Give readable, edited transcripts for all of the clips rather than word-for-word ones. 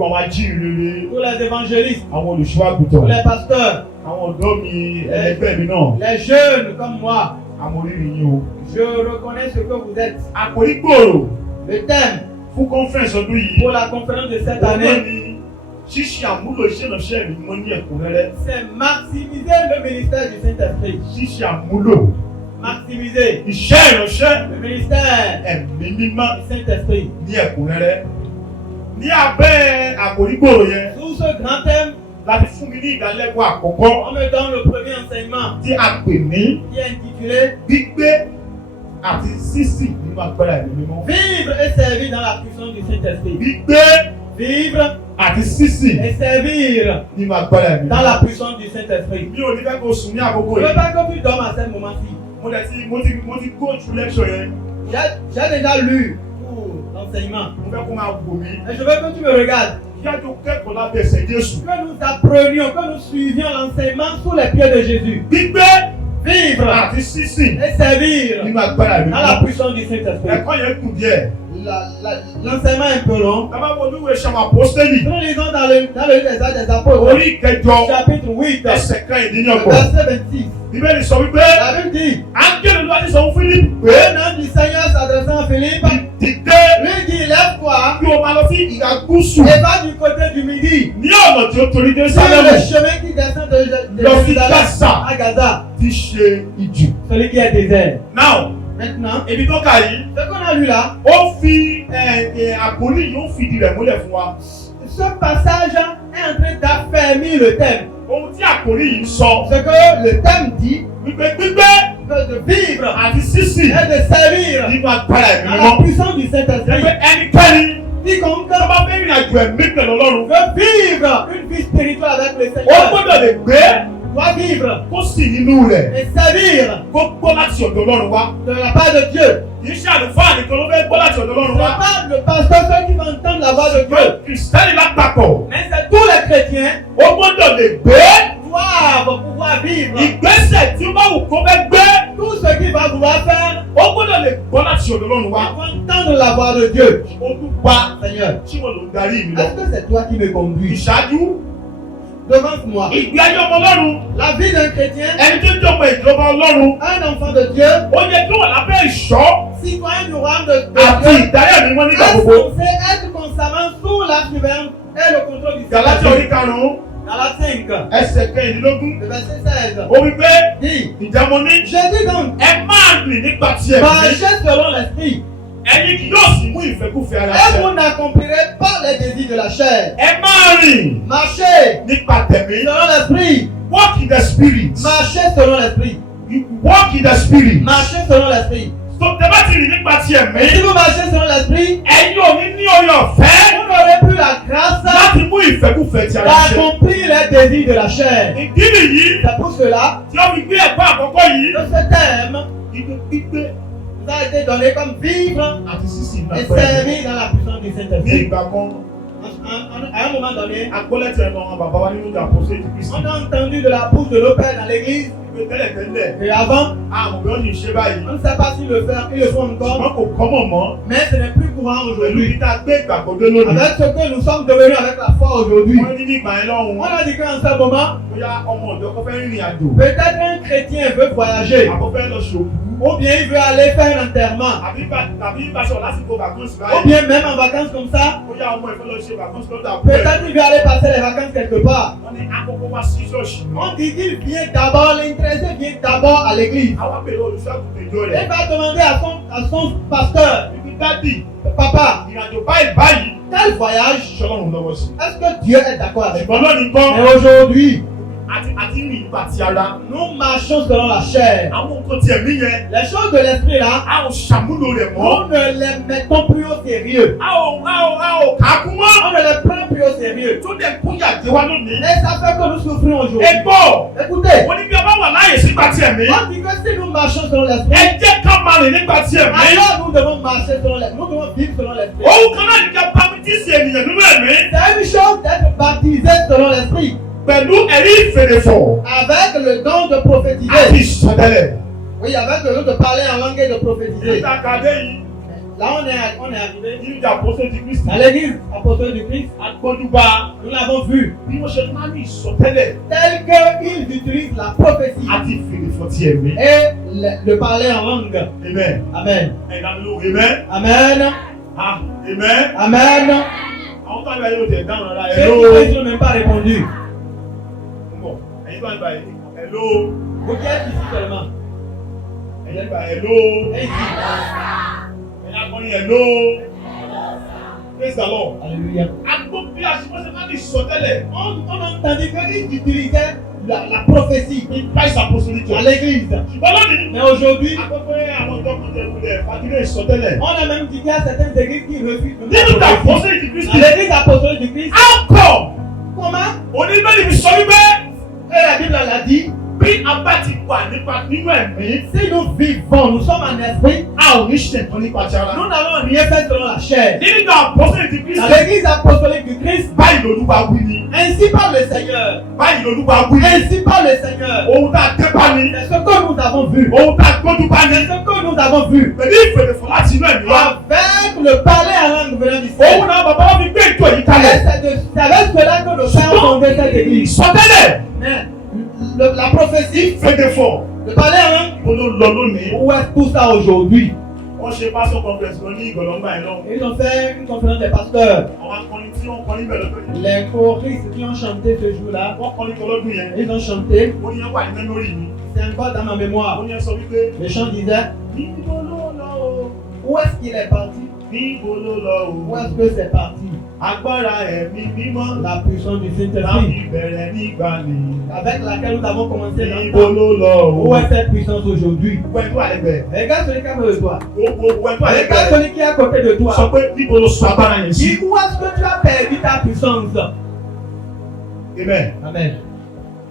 gbogbo àwọn ajíhìnrere. Tous les évangélistes. Àwọn olùṣọ́-àgùntàn. Tous les pasteurs. Àwọn ọ̀dọ́ mi ẹlẹgbẹ́ mi náà. Les jeunes comme moi. Àmọ̀rírì yín o. Je reconnais ce que vous êtes. Àkòrí gbòòrò. Le thème Fún conference ọdún yìí. pour la conférence de cette Òun náà année, ni ṣíṣe àmúlò iṣẹ́ ìránṣẹ́ mi mọ́ ní ẹ̀kúnrẹ́rẹ́. c'est maximiser le ministère du Saint-Esprit. Ṣíṣe àmúlò Maximiser iṣẹ́ ìránṣẹ́ le ministère ẹ̀mí mímọ́ du Saint-Esprit. ní ẹ̀kúnrẹ́rẹ́. Ní abẹ́ àkòrí gbòòrò yẹn Sous ce grand thème, láti fún mi ní ìdálẹ́kọ̀ọ́ àkọ́kọ́ on me donne le premier enseignement tí a pè ní qui est intitulé gbígbé àti sísì nínú agbára ẹ̀mí mímọ́. Vivre et servir dans la puissance du Saint-Esprit. Gbígbé Vivre àti sísì et servir nínú agbára ẹ̀mí dans mímọ́. la puissance du Saint-Esprit. Mi ò ní fẹ́ kó sùn ní àkókò Je ne veux yìí. pas que tu dormes à ce moment-ci. Mo ti go through lecture yẹn. J'ai déjà lu pour l'enseignement. Mo fẹ́ kó máa wò mí. Et je veux que tu me regardes. Kí á tó kẹ́kọ̀ọ́ lábẹ́ ẹsẹ̀ Jésù. Que nous apprenions, que nous suivions l'enseignement sous les pieds de Jésus. Gbígbé Vivre àti sísì et servir nínú agbára ẹ̀mí dans la mímọ́. puissance du Saint-Esprit. Ẹ̀kọ́ yẹn kù díẹ̀. L'enseignement est un peu long. Bàbá wo olúwe ṣàwọn apostoli. Nous lisons dans le livre des Actes des Apôtres, Orí ìkẹjọ chapitre 8, ẹsẹ̀ kẹrìndínlọ́gbọ̀n. verset 26. Bíbélì sọ wípé La Bible dit, áńgẹ́lì ló wá ti sọ fún Fílípù pé un homme du Seigneur s'adressant à Philippe, dìde lui dit, lève-toi kí o máa lọ sí ìhà gúúsù et va du côté du midi. ní ọ̀nà tí ó torí Sur Jérúsálẹ́mù le chemin qui descend de Lọ sí Jérusalem Gaza. à Gaza, ti ṣe ìjù. celui qui est désert. Now, Maintenant, ibi tó kà yìí, ce qu'on a lu là, ó fi àkórí yìí ó fìdí rẹ̀ múlẹ̀ fún wa. ce passage est en train d'affermir le thème. Ohun tí àkórí yìí sọ Ce que le thème dit, wípé gbígbé de vivre àti sísì et de servir nínú agbára ẹ̀mí à la mímọ́. puissance du Saint-Esprit. Ẹgbẹ́ ẹnikẹ́ni Quiconque tó bá fẹ́ rìn àjò ẹ̀mí pẹ̀lú Ọlọ́run, veut vivre une vie spirituelle avec le ó Seigneur gbọ́dọ̀ lè gbé doit vivre kó sì nínú rẹ̀ et servir kó gbọ́ láti ọ̀dọ̀ Ọlọ́run wá. de la part de Dieu. Kì í ṣe àlùfáà nìkan ló fẹ́ gbọ́ láti ọ̀dọ̀ Ce Ọlọ́run n'est wá. pas le pasteur ceux qui vont entendre la voix de Dieu, Ṣùgbọ́n kìrìsìtẹ́nì lápapọ̀ mais c'est tous les chrétiens ó gbọ́dọ̀ lè gbé doivent pouvoir vivre. ìgbésẹ̀ tí ó bá wù kó fẹ́ gbé. Tout ce qu'il va vouloir faire, Ó gbọ́dọ̀ lè gbọ́ láti ọ̀dọ̀ Ọlọ́run il wá. va entendre la voix de Dieu. Olúwa Seigneur, tí wọ́n lò ń darí mi lọ. est-ce que c'est toi qui me conduis? Ìṣáájú Devant moi, ìgbé ayé ọmọ Ọlọ́run, la vie d'un chrétien, ẹni tó jẹ́ ọmọ ìjọba Ọlọ́run, un enfant de Dieu, ó yẹ kí wọ́n lábẹ́ ìṣọ́ citoyen du royaume de àti Dieu, ìdarí ẹ̀mí wọn nígbà est gbogbo. censé être constamment sous la surveillance et le contrôle du Gàlátíà orí Saint-Esprit. karùn-ún Galates 5, ẹsẹ̀ kẹrìndínlógún. le verset 16, Ó wí pé dit, ìjà mo ní je dis donc, ẹ máa rìn nípa ti ẹ̀mí. marchez selon l'esprit, Ẹ̀yin kì yóò sì mú ìfẹ́kúfẹ̀ẹ́ ara et ṣẹ. vous n'accomplirez pas les désirs de la chair. Ẹ máa rìn Marchez nípa tẹ̀mí. selon l'esprit, Walk in the spirit. marchez selon l'esprit, You walk in the spirit. marchez selon l'esprit. So tẹ́ bá ti rìn nípa ti ẹ̀mí, Et si vous marchez selon l'esprit, ẹ̀yin ò ní ní oore ọ̀fẹ́ vous n'aurez plus la grâce láti mú ìfẹ́kúfẹ̀ẹ́ ti ara ṣẹ. d'accomplir les désirs de la chair. Ìdí nìyí C'est pour cela tí ó fi gbé ẹ̀kọ́ àkọ́kọ́ yìí. que ce thème Ibi gbígbé nous a été donné comme vivre àti sísì et ìgbàgbọ́ ẹ̀mí. servir dans la puissance du Ní Saint-Esprit. ìgbà kan, À un moment donné, agbọ́lẹ́tì ẹnu àwọn bàbá wa nínú ìjà àpòsí ètò Kristi. on a entendu de la bouche de nos pères dans l'église Ìgbé tẹ́lẹ̀tẹ́lẹ̀, et avant, àwọn òbí wọn ní ìṣe báyìí. on ne sait pas s'ils le font encore, Ṣùgbọ́n kò kọ́mọ̀ mọ́ mais ce n'est plus courant pẹ̀lú aujourd'hui. ibi tá a gbé ìgbàgbọ́ dé lónìí. Avec ce que nous sommes devenus avec la foi aujourd'hui, Wọ́n ní nígbà yẹn lọ́hùn. on a dit qu'en ce moment, Bóyá ọmọ ọ̀dọ́ kọ́ fẹ́ rìnrìn àjò. peut-être un chrétien veut voyager, Àbọ̀ fẹ́ lọ ṣòkú. ou bien il veut aller faire un enterrement, Tàbí ìbáṣọ lásìkò vacances ou báyìí. bien même en vacances comme ça, Bóyá ọmọ ìfẹ́ lọ ṣe vacances lọ́dọ̀ àbúrò ẹ̀. peut-être il veut aller passer les vacances quelque part. Wọ́n ní àkọ́kọ́ wá sí ṣọ́ọ̀ṣì. On dit qu'il vient d'abord, l'intéressé vient d'abord à l'église. Àwọn abèrè olùṣọ́àgùntàn ìjọ Il rẹ̀. va demander à son pasteur, Ibi dádì papa, ìrìnàjò báyìí quel voyage? ṣọlọ́run lọ́wọ́ sí. Est-ce que Dieu est d'accord avec moi? Ṣùgbọ́n lónìí kọ́ Mais aujourd'hui, àti rìn nípa ti ara. nous marchons selon la chair. Àwọn nǹkan ti ẹ̀mí yẹn, Les choses de l'esprit là, a ò ṣàmúlò rẹ̀ mọ́. on ne les mettons plus au sérieux. A ò kà á kú mọ́. On ne les prend plus au sérieux. Tó dẹ̀ kó yà jẹ́ wá lónìí. Et ça fait que nous souffrons aujourd'hui. Ẹ gbọ́, Écoutez, wọ́n ní bí a bá wà láàyè sípa ti ẹ̀mí. on dit que si nous marchons selon l'esprit, Ẹ jẹ́ ká máa rìn nípa ti ẹ̀mí. alors nous devons marcher selon l'esprit. Nous devons vivre selon l'esprit. Òun kan náà ní ká bámítísì ènìyàn nínú ẹ̀mí. C'est une chose d'être baptisé selon l'esprit, Pẹ̀lú ẹ̀rí ìfèrèfọ̀ avec le don de àti prophétiser. ìsọtẹ́lẹ̀. Oui, avec le don de parler en langue et de prophétiser. Níta kàdé yìí, Là, on est arrivé nínú ìjọ àpọ́sítélì ti Kristi. à l'église apostolique du Christ. Agbọ́dúgba Nous l'avons vu. bí wọ́n ṣe máa ní ìsọtẹ́lẹ̀ Tel qu'ils utilisent la prophétie àti fèrèfọ́ ti ẹ̀mí. et le parler en langue. Amen. Amen. Ẹ̀dá mi ló amen. Amen. Ah, amen. Amen. Àwọn tó ń bá yóò tẹ̀ dáhùn rárá. Ceux Hello. qui n'ont même pas répondu. Bon, ẹ̀yin tó ń bá yìí. Hello. Vous qui êtes ici seulement. Ẹ̀yin bá hello. Et ici. Ẹ̀yin akọrin hello. Praise the Lord. Alléluia. Agbó bí a ṣe wọ́n ṣe máa ní ìsọtẹ́lẹ̀. On a entendu qu'ils utilisaient la prophétie Ní Christ Apostolic à Church. l'église. Ṣùgbọ́n lónìí. Mais aujourd'hui, Akọ́kọ́ àwọn ọ̀dọ́ kan tẹ̀ wulẹ̀ fagilé ìsọtẹ́lẹ̀. on a même dit qu'il y a certaines églises qui refusent même Nínú ìjọ la prophétie. àpọ́sítélì ti À Kristi. l'église apostolique du Christ, How come? comment? Oníbẹ̀lì mi sọ wípé Et la Bible l'a dit, bí a bá ti wà nípa nínú ẹ̀mí, si nous vivons, nous sommes en esprit, a ò ní ṣe nǹkan nípa ti ara. nous n'allons rien faire selon la chair. Nínú ìjọ àpọ́sítélì ti À Kristi. l'église apostolique du Christ, Báyìí lolúwa wí ni. ainsi parle le Seigneur. Báyìí lolúwa wí ni. Ainsi parle le Seigneur. Ohun tá a dé bá ni. C'est ce que nous avons vu. Ohun tá a gbójú bá C'est ni. ce que nous avons vu. Pẹ̀lú ìfèrèfọ́ láti inú ẹ̀mí wa. Avec le parler en langue venant du Òun ciel. náà bàbá wa fi gbé ètò yìí Et kalẹ̀. c'est avec cela que nos pères ont fondé cette église. Ìsọtẹ́lẹ̀ Mais la prophétie, ìfèdèfọ̀ le parler en langue, kó ló lọ lónìí. où est tout ça aujourd'hui? Wọ́n ṣe pastor conference kan ní ìgọ̀lọ́gbà yẹn náà. Ils ont fait une conférence des pasteurs. Àwọn akọrin tí wọ́n kọ níbẹ̀ lọ́dún yìí. Les choristes qui ont chanté ce jour-là, Wọ́n kọ ní kọlọ́dún yẹn. ils ont chanté. Ó ní ẹ wà ní mẹ́mórì mi. C'est encore dans ma Ó mémoire. ní ẹ sọ wípé. Le chant disait, Níbo ló lọ o? où est-ce qu'il est parti? Níbo ló lọ Où o? est-ce que c'est parti? Agbára ẹ̀mí mímọ́ La puissance du Saint-Esprit láti bẹ̀rẹ̀ nígbà ni. avec laquelle nous avons commencé Níbo l'enfant. ló lọ Où o? est cette puissance aujourd'hui? Gbogbo ẹni tó wà lẹ́gbẹ̀ẹ́. Regarde celui qui est à côté de toi. Gbogbo ẹni tó wà Regarde lẹ́gbẹ̀ẹ́. celui qui est à côté de Sọ toi. pé níbo ló sọ agbára yẹn sí. Dis où est-ce que tu as perdu ta puissance? Amen. Amen.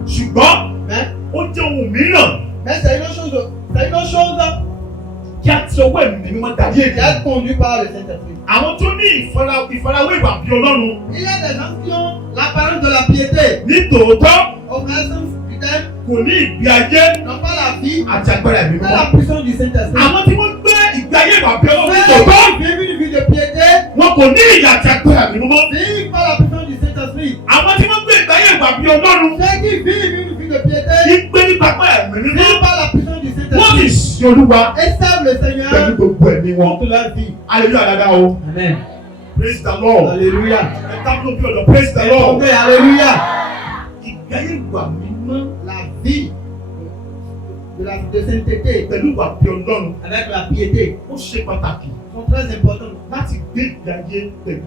Ṣùgbọ́n Mais, ó jẹ́ ohun mìíràn c'est une autre chose. C'est une autre chose kí a ti ọwọ́ ẹ̀mí mímọ́ dàbí qui èdè. est conduit par le Saint-Esprit. Àwọn tó ní ìfarawé ìwà bí Ọlọ́run Il y a des gens qui ont l'apparence de la piété. ní tòótọ́ Au présence du thème, kò ní ìgbé ayé non pas la vie, àti agbára ẹ̀mí mais la mímọ́. puissance du Saint-Esprit. Àwọn tí wọ́n gbé ìgbé ayé ìwà bí Ọlọ́run ní Ceux tòótọ́ qui vivent une vie de piété, wọn kò ní ìyà àti agbára ẹ̀mí mímọ́. vivent par la puissance du Saint-Esprit. Àwọn tí wọ́n gbé ìgbé ayé ìwà bí Ọlọ́run Ceux qui vivent une vie de piété, ìgbé nípa agbára ẹ̀mí mímọ́. vivent par la puissance du Wọ́n Saint-Esprit. lè sin Olúwa Et servent le pẹ̀lú Seigneur gbogbo ẹ̀mí wọn. toute leur vie. Hallelujah dáadáa o. Amen. Praise the Lord. Alléluia. Ẹ tábìlì bí ọ̀dọ̀ praise the Lord. Répondez, Alléluia. Ìgbé ayé ìwà mímọ́ La vie de sainteté pẹ̀lú ìwà bí Ọlọ́run avec la piété ó ṣe pàtàkì sont très importantes láti gbé ìgbé ayé pẹ̀lú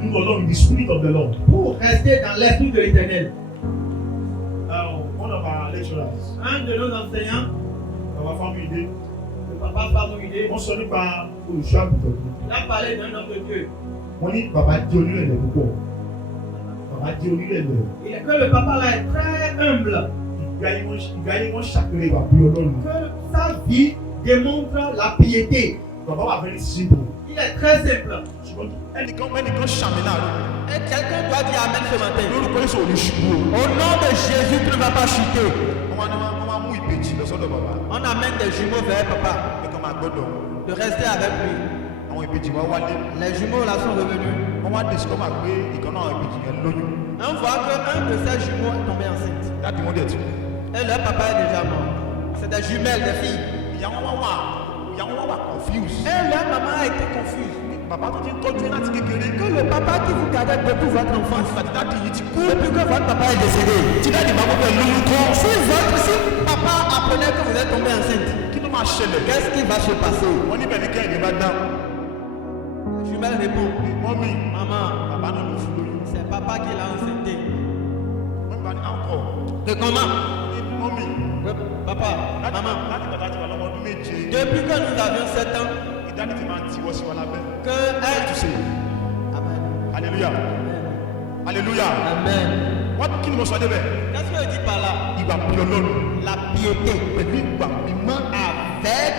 nínú Ọlọ́run, the spirit of the Lord. pour rester dans l'esprit de l'Éternel. One of our lecturers, Un de nos enseignants, our family day, le papa Famoïdé, wọ́n sọ nípa olùṣọ́ àgùntàn. il a parlé d'un homme de Dieu. Wọ́n ní bàbá jẹ́ onírẹ̀lẹ̀ púpọ̀. Bàbá jẹ́ onírẹ̀lẹ̀. Il est que le papa là est très humble. Ìgbé ayé wọn ṣàpẹẹrẹ ìwà bí Ọlọ́run. Que sa vie démontre la piété. Bàbá wà very simple. Il est très simple. Ṣùgbọ́n ẹnìkan ṣàmì láàrin. Et quelqu'un doit dire Amen ce matin. Lórúkọ Jésù ò ní ṣubú o. Au nom de Jésus, tu ne vas pas chuter. Wọ́n máa mú ìbejì lọ sọ́dọ̀ bàbá. On amène des jumeaux vers papa. Ẹ̀kan máa gbọ́dọ̀. De rester avec lui. Àwọn ìbejì wa wálé. Les jumeaux là sont revenus. Wọ́n wá discover pé ìkan náà àwọn ìbejì yẹn lóyún. On voit qu'un de ces jumeaux est tombé enceinte. Dáàdì wọn dẹ̀ tún. Et leur papa est déjà mort. C'est des jumelles, des filles. Ìyàwó wa wà confused. Et leur maman a été confuse. Bàbá tó ti ń tọ́jú láti kékeré. Que le papa qui vous gardait depuis votre enfance, Àti dáàdì yìí ti kú. depuis que votre papa est décédé, Tí dáàdì bá gbọ́dọ̀ lóyún kọ́. si papa apprenait que vous êtes tombé enceinte, Kí ló máa ṣẹlẹ̀? qu'est-ce qui va se passer? Wọ́n níbẹ̀ ní kẹ́hìndé bá dá. La jumelle répond, Mọ́mì, maman, bàbá náà ló fún lóyún. c'est papa qui l'a enceinté. Wọ́n bá ní àkọ́. Et comment? Mọ́mì, Papa, maman, láti bàbá ti wà lọ́mọ ọdún méje. depuis que nous avions 7 ans, Ìdáàdì ti máa ń tiwọ́ sí wa lábẹ́. que elle... Amen. Hallelujah. Hallelujah. Amen. Wọ́n kí ni mo sọ débẹ̀? Qu'est-ce que je dis par là? Ìwà bí Ọlọ́run. La piété Pẹ̀lú ìwà mímọ́. avec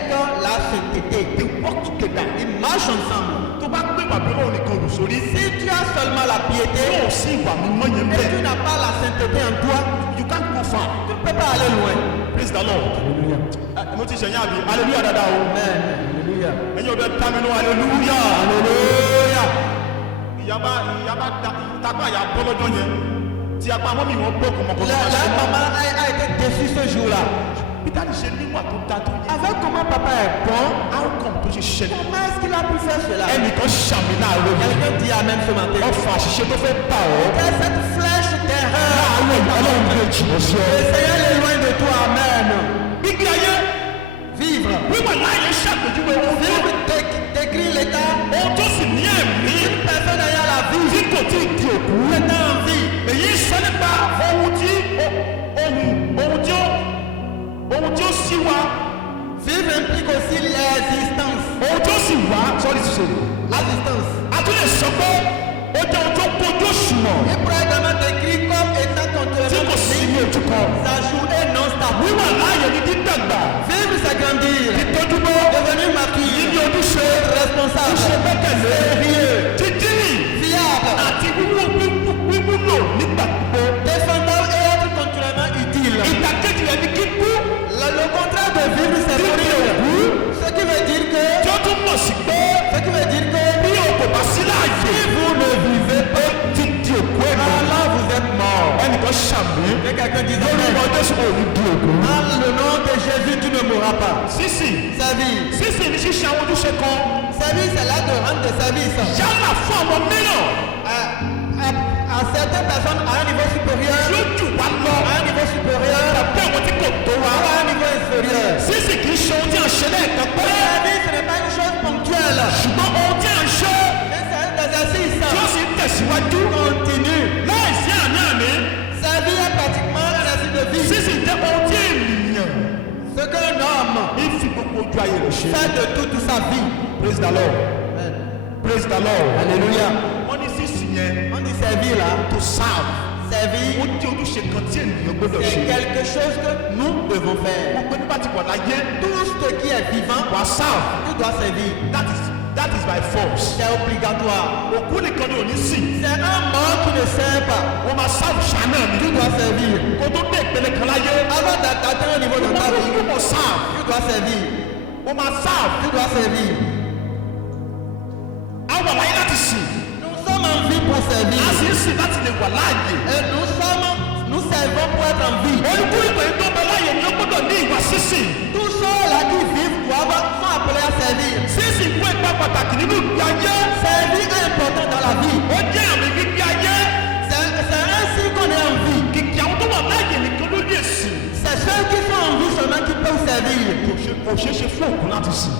la sainteté. They work together. Ils marchent ensemble. Tó bá gbé ìwà bí Ọlọ́run nìkan rù sórí. Si tu as seulement la piété Yóò sí ìwà mímọ́ yẹn et tu bẹ́ẹ̀. n'as pas la sainteté en toi, You can't go far. tu ne peux pas aller loin. Praise the Lord. Mo ti ṣẹ̀yìn àbí hallelujah dáadáa o. Amen. Alléluia. ẹ̀yin ọ̀dọ́ ta mi lọ hallelujah. Alléluia. ìyàbá ìtàgbà ìyá bọ́ lọ́jọ́ yẹn tí apá mọ́mí wọn bọ́ kọ̀mọ̀kọ̀ La maman a été déçue ce jour-là. Peter ní ṣe níwà tó dá tó yẹ. Avec comment papa est bon, how come tó ṣe ṣẹlẹ̀. comment est-ce qu'il a pu faire cela? ẹnìkan ṣàmì láàárọ̀ yìí. Quelqu'un dit amen ce matin. ọfà àṣìṣe tó fẹ́ bà ọ́. Que cette flèche d'erreur, láàárọ̀ yìí ọlọ́run lè jìnnà sí ọ. le Seigneur l'éloigne de toi, amen. gbígbé ayé Vivre. wíwà láàyè ṣàpèjúwe ohun tó Vivre décrit l'état ohun tó sì ní ẹ̀mí d'une personne ayant la vie. tí kò tí ì di òkú. L'état en vie. èyí sọ nípa ohun tí ó sì wá. Vivre implique aussi l'existence. ohun tó sì wá sọ́ọ́dì ṣiṣẹ́. L'existence. a tún lè sọ pé ó jẹ́ ohun tó kojú òṣùwọ̀n Il pourrait également décrit comme étant tí continuellement kò sí ní ojú kan. sa journée non stable. wíwà láàyè ní dídàgbà Vivre, c'est grandir. dídójúbọ́ Devenir mature. níní ojúṣe Responsable. ṣe gbẹ́kẹ̀lé Sérieux. dídírì Fiable. àti wíwúlò nígbà gbogbo. Défendant et être continuellement utile. ìdàkejì rẹ̀ ní kíkú Le contraire de vivre, c'est mourir. Ce qui veut dire que, tí ó tún mọ̀ sí pé ce qui veut dire que, bí o kò bá sí láàyè si vous ne vivez pas, ti di òkú ẹ̀mí. alors vous êtes mort. ẹnìkan ṣàmì Que quelqu'un dise lórí amen. ọmọ Jésù òní di òkú. Dans le nom de Jésus, tu ne mourras pas. sísì Servir. sísì ní ṣíṣe àwọn ojúṣe kan Servir, c'est là de rendre des services. yálà fún àwọn mìíràn À certaines personnes à un niveau supérieur, tí ó jù wá lọ à un niveau supérieur, tàbí àwọn tí kò tó wa. ou à un niveau inférieur. sísì kì í ṣe ohun tí a ń ṣe lẹ́ẹ̀kan pé Servir, ce n'est pas une chose ponctuelle, ṣùgbọ́n ohun tí a ń ṣe mais c'est un exercice tí ó sì ń tẹ̀síwájú continu. láìsí àní-àní. Servir est pratiquement un exercice de vie. sísì jẹ́ ohun tí ènìyàn Ce qu'un homme ń fi gbogbo ojú ayé rẹ̀ ṣe. fait de toute sa vie. praise the lord praise the lord. Alléluia. wọ́n ní sísì yẹn On dit servir là, to serve. ó servir, jẹ́ ojúṣe kan tí ènìyàn gbọ́dọ̀ c'est ṣe. quelque chose que nous devons faire. gbogbo nígbà tí wà láyé Tout ce qui est vivant, wà serve. tu dois servir. that is by force. C'est obligatoire. òkú nìkan ni ò ní sìn. C'est un mort qui ne sert pas. wọ́n máa serve ṣáná ni. Tu dois servir. kó tó dé ìpele kan láyé. Avant d'atteindre un niveau de ta vie, wọ́n mọ̀ serve. tu dois servir. wọ́n máa serve. Tu dois servir. a wà láyé láti sìn. Nous sommes en vie pour servir. a sì ń sìn láti lè wà láàyè. Et nous servons pour être en vie. olùkúlùkù yìí tó bẹ láàyè ni ó gbọ́dọ̀ ní ìwà sísìn. Tous ceux-là qui vivent doivent sont appelés à servir. sísìn fún ipa pàtàkì nínú ìgbé ayé. Servir est important dans la vie. ó jẹ́ àmì gbígbé ayé. C'est ainsi qu'on est en vie. kìkì àwọn tó wà láàyè nìkan ló lè sìn. C'est ceux qui sont en vie seulement qui peuvent servir. kò ṣeé ṣe fún òkú láti sìn.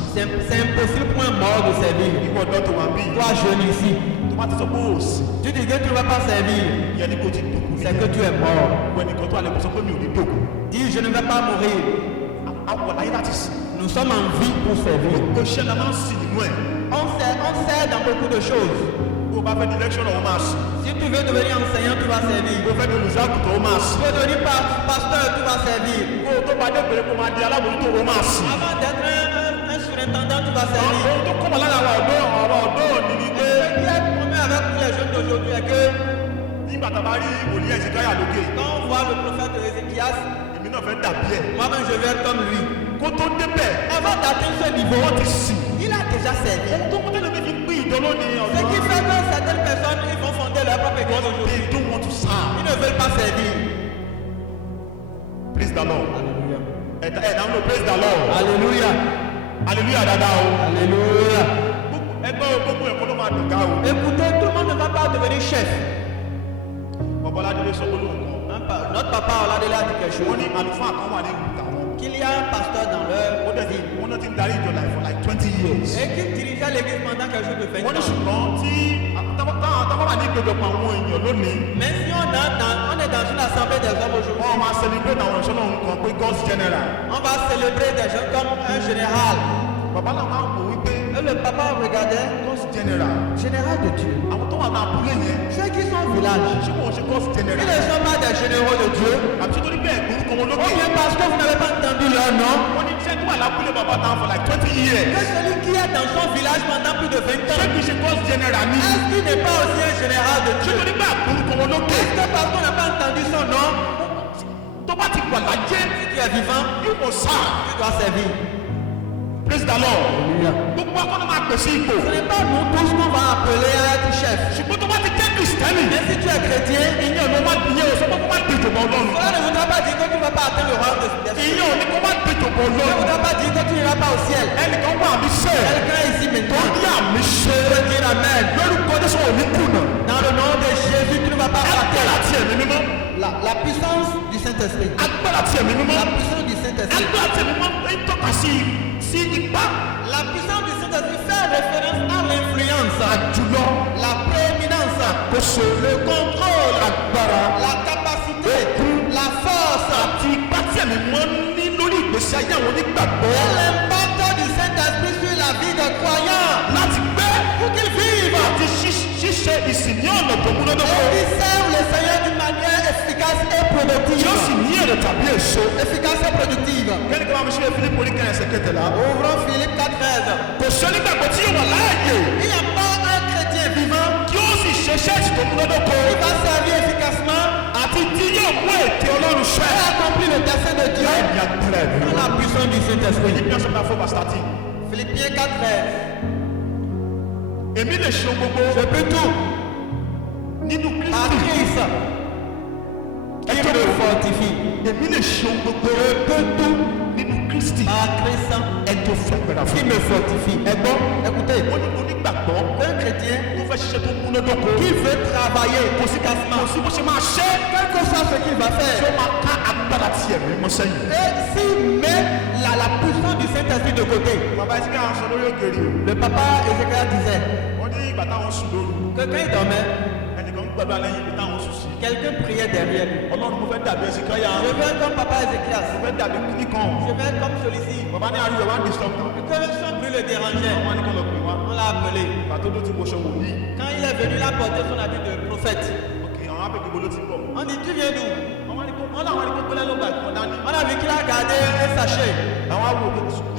C'est impossible pour un mort de servir. ìwọ ọ̀dọ́ tó wà bí. Toi, jeune ici, tó bá ti sọ pé ó sìn. tu dis que tu ne vas pas servir. ìyẹn ni kò ti dòkú. C'est que tu es mort. ìwọ ẹnìkan tó alẹ́ kó sọ pé mi ò ní dòkú. Dis, je ne vais pas mourir. a wà láyé láti sìn. Nous sommes en vie pour servir. gbogbo iṣẹ́ la máa ń sìn nínú ẹ̀. On sert dans beaucoup de choses. bó o bá fẹ́ di lecturer ó máa sìn. Si tu veux devenir enseignant, tu vas servir. bó o fẹ́ di olùṣọ́àgùtàn ó máa Tu sìn. veux devenir pasteur, tu vas servir. bó o tó bá dé pèrè kó máa di alábòójútó ó máa sìn. Avant d'être un surintendant, tu vas servir. ohun tó kọ́ mọ̀ lára àwọn ọ̀dọ́ òní ni pé Ce qui est promis avec tous les jeunes d'aujourd'hui est que nígbà tá a bá rí wòlíì Èsíkáyà lókè quand on voit le prophète Ézéchias, èmi náà fẹ́ dàbí ẹ̀. moi-même je vais être comme lui. kó tó débẹ̀ Avant d'atteindre ce niveau, wọ́n ti sìn. il a déjà servi. ohun tó kọ́ tẹ́lẹ̀ mi fi pín ìdánwò ní Ce qui ọ̀dọ́. fait que certaines personnes ils vont fonder leur propre église aujourd'hui. they don't want to serve. Ils ne veulent pas servir. praise the lord. náà ló praise the lord. Alléluia. hallelujah dada o. Alléluia. ẹgbẹ́ gbogbo ẹ̀kọ́ ló máa dùn ká o. Écoutez, tout le monde ne va pas devenir chef. Bọ́ládélé sọ pé lóun kan. Notre papa Oladele a dit quelque wọ́n chose. ní àlùfáà kan wà ní ìlú tàwọn. Qu'il y a un pasteur dans leur ville wọ́n náà ti ń darí ìjọ láì for like 20 years. et qui dirigeait l'église pendant quelque chose de 20 wọ́n ní ans. ṣùgbọ́n tí táwọn wà ní ìpéjọpọ̀ àwọn èèyàn lónìí. Mais si on est dans une assemblée des hommes aujourd'hui, wọ́n máa celebrate àwọn ìṣọ́nà nǹkan pé God's general. on va célébrer des gens comme un général. bàbá náà máa ń wò wípé Et le papa regardait, God's general. général de Dieu. àwọn tó wà ní abúlé yẹn. Ceux qui sont au village, ṣé wọ́n ṣe God's ils general. ne sont pas des généraux de Dieu. àbí ṣé torí bẹ́ẹ̀ gbórúkọ wọn Ou lókè. bien parce que vous n'avez pas entendu leur nom. wọ́n ní iṣẹ́ tó wà lábúlé bàbá táwọn for like 20 years. Que celui qui est dans son village pendant plus de 20 ṣé ans, kìí ṣe God's general ni. est-ce qu'il n'est pas aussi un général de ṣé Dieu? torí bẹ́ẹ̀ gbórúkọ wọn lókè. Est-ce que parce qu'on n'a pas entendu son nom, tó bá ti wà lájẹ́ si tu es vivant, yóò mọ̀ sáà. tu dois servir. praise the Lord. Gbogbo akọ́nà máa pèsè ipò. Ce n'est pas nous tous qu'on va appeler à être chef. Ṣùgbọ́n tó bá ti jẹ́ Kristẹni. Mais si tu es chrétien, Ìyẹn ló máa ìyẹn ò sọ pé kó má dèjọba Ọlọ́run. cela ne voudra pas dire que tu ne vas pas atteindre le royaume des cieux. Ìyẹn ò ní kó má dèjọba Cela ne Ọlọ́run. voudra pas dire que tu n'iras pas au ciel. Ẹnìkan wà mí sẹ́. Quelqu'un ici Tó maintenant ní àmì ṣe. peut dire Amen. Lórúkọ Jésù ò ní kùnà. Dans le nom de Jésus, tu ne vas pas rater. Agbára ti ẹ̀mí mímọ́. La puissance du Saint-Esprit. Agbára ti ẹ̀mí mímọ́. La puissance du Saint-Esprit. Agbára ti ẹ̀mí mímọ́ ń tọ́ka sí ipá. La puissance du Saint-Esprit fait référence à l'influence, Àjùlọ. la prééminence, Àkóso. le contrôle, Agbára. la capacité, la force Àti ipá tí ẹ̀mí mímọ́ ní lórí ìgbésí ayé àwọn onígbàgbọ́. et l'impact du Saint-Esprit sur la vie des croyants Láti gbé. pour qu'ils vivent Àti ṣíṣe ìsìn ní ọ̀nà tó múnádóko. et qu'ils servent le Seigneur d'une manière efficace et Tí ó sì productive. ní èrè tàbí èso. Efficace et productive. Kẹ́ni kan máa fi ṣe Fílípù orí kẹrin ẹsẹ̀ kẹtẹ̀lá. Ouvrons Philippe 4:13. Kò sí onígbàgbọ́ tí yóò wà láàyè. Il n'y a pas un chrétien vivant Kí ó sì ṣe ṣẹ́ẹ̀sì tó múnádóko. qui va servir efficacement Àti tí yóò mú ète Ọlọ́run ṣẹ. et accomplir le dessein de Dieu Ẹ̀mí agbára ẹ̀mí par mímọ́. la puissance du Saint-Esprit. Philippians chapter 4 verse 13. Philippiens 4:13. Èmi lè ṣe ohun gbogbo Je peux tout nínú à Kristi. Christ qui me fortifie. Èmi lè ṣe ohun gbogbo. Je peux tout nínú Kristi. À Christ Ẹ tó fẹ́ gbẹ̀rẹ̀ qui fún mi. me fortifie. Et bon, écoutez, Wọ́n ní onígbàgbọ́ un chrétien tó fẹ́ ṣiṣẹ́ tó múnádóko. qui veut travailler Kò efficacement, sí bó ṣe máa ṣe. quel que soit ce qu'il va Tí ó faire, máa ká agbára ti ẹ̀mí mímọ́ sẹ́yìn. et s'il met la puissance du Saint-Esprit de côté, Bàbá ẹtí kí àwọn sọ lórí òkèèrè o. le papa Ézéchiel disait Wọ́n ní ìgbà táwọn sùn lóru. que quand il dormait, Ẹnìkan ń gbàdúrà lẹ́yìn ibi táwọn sùn sí. quelqu'un priait derrière lui. Ọlọ́run mo fẹ́ dàbí ẹsẹ̀ káyà. Je veux être comme papa Ézéchiel. Mo fẹ́ dàbí kíní kan. Je veux être comme celui-ci. Bàbá ní ariwo ẹ̀ wá ń disturb náà. Que son bruit le dérangeait. Wọ́n á ní kó lọ pè wá. On l'a appelé. Ìgbà tó dó ti wọṣọ wòlíì. Quand il est venu, il a porté son habit de prophète. Ok, àwọn abẹ́gbẹ́ bolo ti bọ̀. On dit, tu viens d'où? Wọ́n láwọn ẹni gbogbo lẹ́nu bàgì kan dání. On a vu qu'il a gardé un sachet. Àwọn awo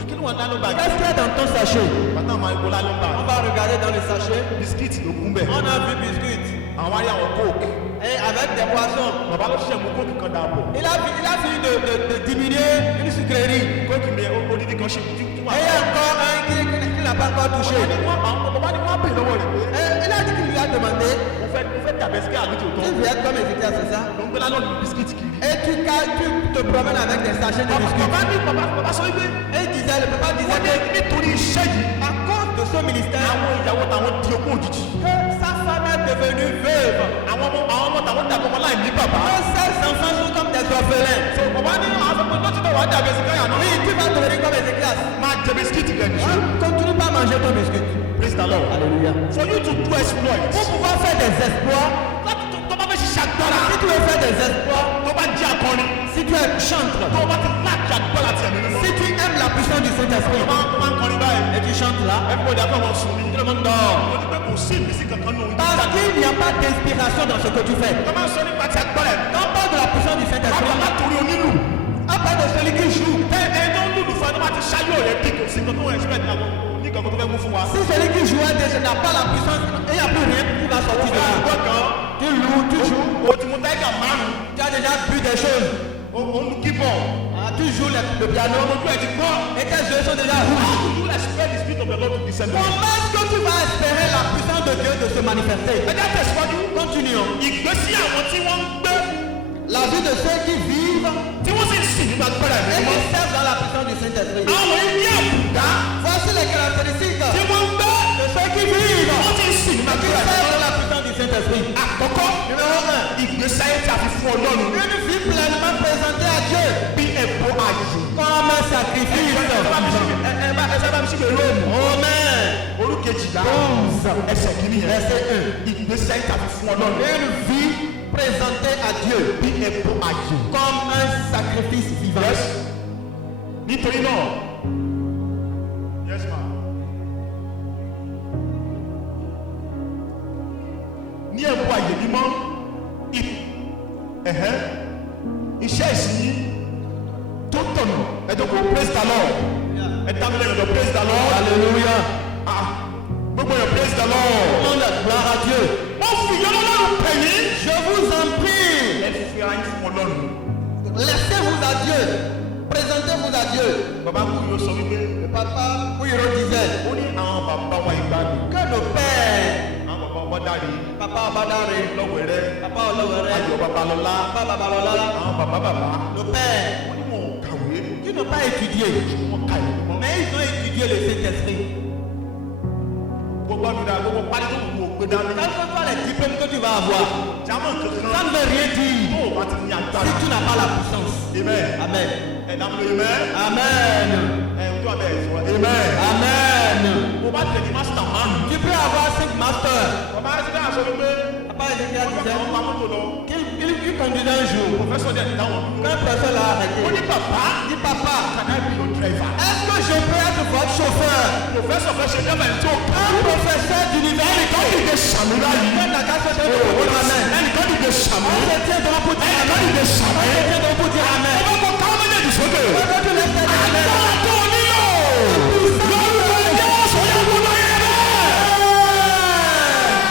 kí ni wọ́n lẹ́nu bàgì. Qu'est-ce qu'il y a dans ton sachet? Bàtà àwọn ariwo lẹ́nu On bàgì. va regarder dans le sachet. Bisikíìtì ló kún bẹ̀. On a vu biscuit. Àwọn arí àwọn kóòkì. Et avec des poissons. Bàbá ló ṣiṣẹ́ mú kóòkì kan dàbò. Il a fini de diminuer une sucrerie. Kóòkì mi odidi kan ṣe tí Et wọ́n. il y a encore un qui n'a pas encore touché. Bàbá ní wọ́n bè lọ́wọ́ rẹ̀ pé. Et il a dit qu'il lui a demandé, Mo fẹ́ dàbí ẹsẹ̀ àbí tòótọ́. tu veux être comme Ézéchiel, c'est ça? Ló ń gbé lálọ́ bisikíìtì kiri. Et tu te promènes avec des sachets de biscuits. Bàbá sọ wípé. Et il disait, le papa disait Wọ́n ní que nítorí iṣẹ́ yìí. à cause de ce ministère, Àwọn ìyàwó tàwọn di ogún òjijì. que sa femme est devenue veuve. Àwọn ọmọ tàwọn dàgbọ́ ọmọ láì ní bàbá. Que ses enfants sont comme des orphelins. So bàbá ní àwọn ọmọ tó ti tọ̀ wá dàbí ẹsẹ̀ káyà náà. Oui, tu vas devenir comme Ézéchiel. Máa jẹ bisikíìtì rẹ̀ nìṣó. Continue pas à manger ton biscuit. Praise the Lord. Alléluia. For you to do exploit. Pour pouvoir faire des exploits, Láti tó bá fẹ́ ṣiṣẹ́ agbára. si tu veux faire des exploits, Tó bá jẹ́ akọrin. si tu es chantre, Tó bá ti láàkì agbára ti ẹ̀mí mímọ́. si tu aimes la puissance du Saint-Esprit Tó bá ń kọrin báyìí. et tu chantes là, Everybody afẹ́ wọn sùn ní. tout le monde dort. Mo ní pé kò sí ìmísí kankan nínú oúnjẹ. Parce qu'il n'y a pas d'inspiration dans ce que tu fais. Tó máa ń sọ nípa ti agbára ẹ̀. Quand on parle de la puissance du Bàbá Saint-Esprit, látòrí onílù. on parle de celui qui joue. Ẹni tó ń lùlù fún ẹ tó bá ti ṣáyọ̀ rẹ̀ bí kò sí nǹkan tó wọ̀ ẹ̀ṣẹ̀ bẹ́ẹ̀ ní kankan tó fẹ́ mú fún wa. Si celui qui jouait déjà n'a pas la puissance, il n'y a plus rien qui va sortir de lui. Tu loues, tu joues, O ti mú táìgà márùn-ún. tu as déjà vu des choses. O ń lu kíbọ̀. Ah, tu joues le piano, Ojú ẹ̀ ti gbọ́. et tes yeux sont déjà rouges. You expect the spirit of the Lord to descend on you. Comment est-ce que tu vas espérer la puissance de Dieu de se manifester? Ẹ jẹ́ tẹ̀síwájú. Continuons. Ìgbésí àwọn tí wọ́n ń gbé La vie de ceux qui vivent tí wọ́n sì ń sìn nípa agbára et ẹ̀mí qui mímọ́. servent dans la puissance du Saint-Esprit. Àwọn ilé àbùdá Voici les caractéristiques tí wọ́n ń gbé de ceux qui vivent wọ́n sì ń sìn nípa et qui agbára ẹ̀mí servent mímọ́. dans la puissance du Saint-Esprit. Àkọ́kọ́ Numéro 1. ìgbésí ayé tí a fi fún Ọlọ́run Une vie pleinement présentée à Dieu bí ẹ̀bùn ààyè. comme un sacrifice. Ẹsẹ̀ bá mi sí pé Róòmù. Amen. Orí kejìlá ẹsẹ̀ kìíní yẹn. Verset 1. Ìgbésí ayé tí a fi fún Ọlọ́run Une vie présentée à Dieu bí ẹ̀bùn ààyè. comme un sacrifice vivant. Yes. Nítorí náà. Yes ma. Ní ẹ̀bùn ààyè mímọ́ iṣẹ́ ìsìn tó tọ̀nà ẹ̀dọ́ kò praise the Lord. Ẹ dábìlì ẹ̀dọ́ praise the Lord. Alléluia. Gbogbo ẹ̀ praise the Lord. Demande la gloire à Dieu. Ó fi ìyọ́nà lọ́rùn pẹ̀yìn. Je vous en prie. Ẹ fi ara yín fún Ọlọ́run. Laissez-vous à Dieu. Présentez Présentez-vous à Dieu. bàbá kú yóò sọ wípé Le papa Kouiro disait ó ní àwọn bàbá wa ìgbà ni que nos pères, àwọn bàbá wa dáre Papa Badare, lọ́wẹ̀rẹ́ Papa Olowere, ayọ̀ babalọ́lá Papa Babalola, àwọn bàbá nos pères ó ní wọn ò kàwé qui n'ont pas étudié, wọn kà ìlú mọ́. mais ils ont étudié le Saint-Esprit. gbogbo àdúrà gbogbo pálí tó wù ó gbé dání. Quel que soit les diplômes que tu vas avoir, jámọ̀ ça kankan ne veut rien dire tó o bá ti ní si agbára. tu n'as pas la puissance. amen. Amen. ẹ̀dá mi lóye mẹ́. Amen. ojú abẹ́ ẹ̀ sọ amen. Amen. mo bá tẹ̀lé mástà márùn. Tu peux avoir 5 masters. bàbá ẹ̀ ti dáhà sọ wípé Papa Ezekiel wọ́n fẹ́ disait kọ́ pa mọ́tò lọ. qu'il conduisait un jour. professeur dẹ̀ dáwọn. Quand personne l'a arrêté, ó ní bàbá dit papa, can I be your driver. est-ce que je peux être votre chauffeur? professeur fẹ́ ṣe dẹ́mẹ̀ tí ó kà. Un professeur d'université. dìde sàmúlá yìí. Quand la casse est de vous dire amen. ẹnìkan dìde sàmú. On se tient devant pour dire ẹnìkan amen. dìde On sàmú. se tient devant pour dire amen. ọba kọ káwọn méjèèjì sókè. Quand tu laisses dire amen. agbára tó o nílò. lọ́wọ́ ẹ̀jẹ̀ sọ̀rọ̀ ìwúlò yẹn bẹ́ẹ̀.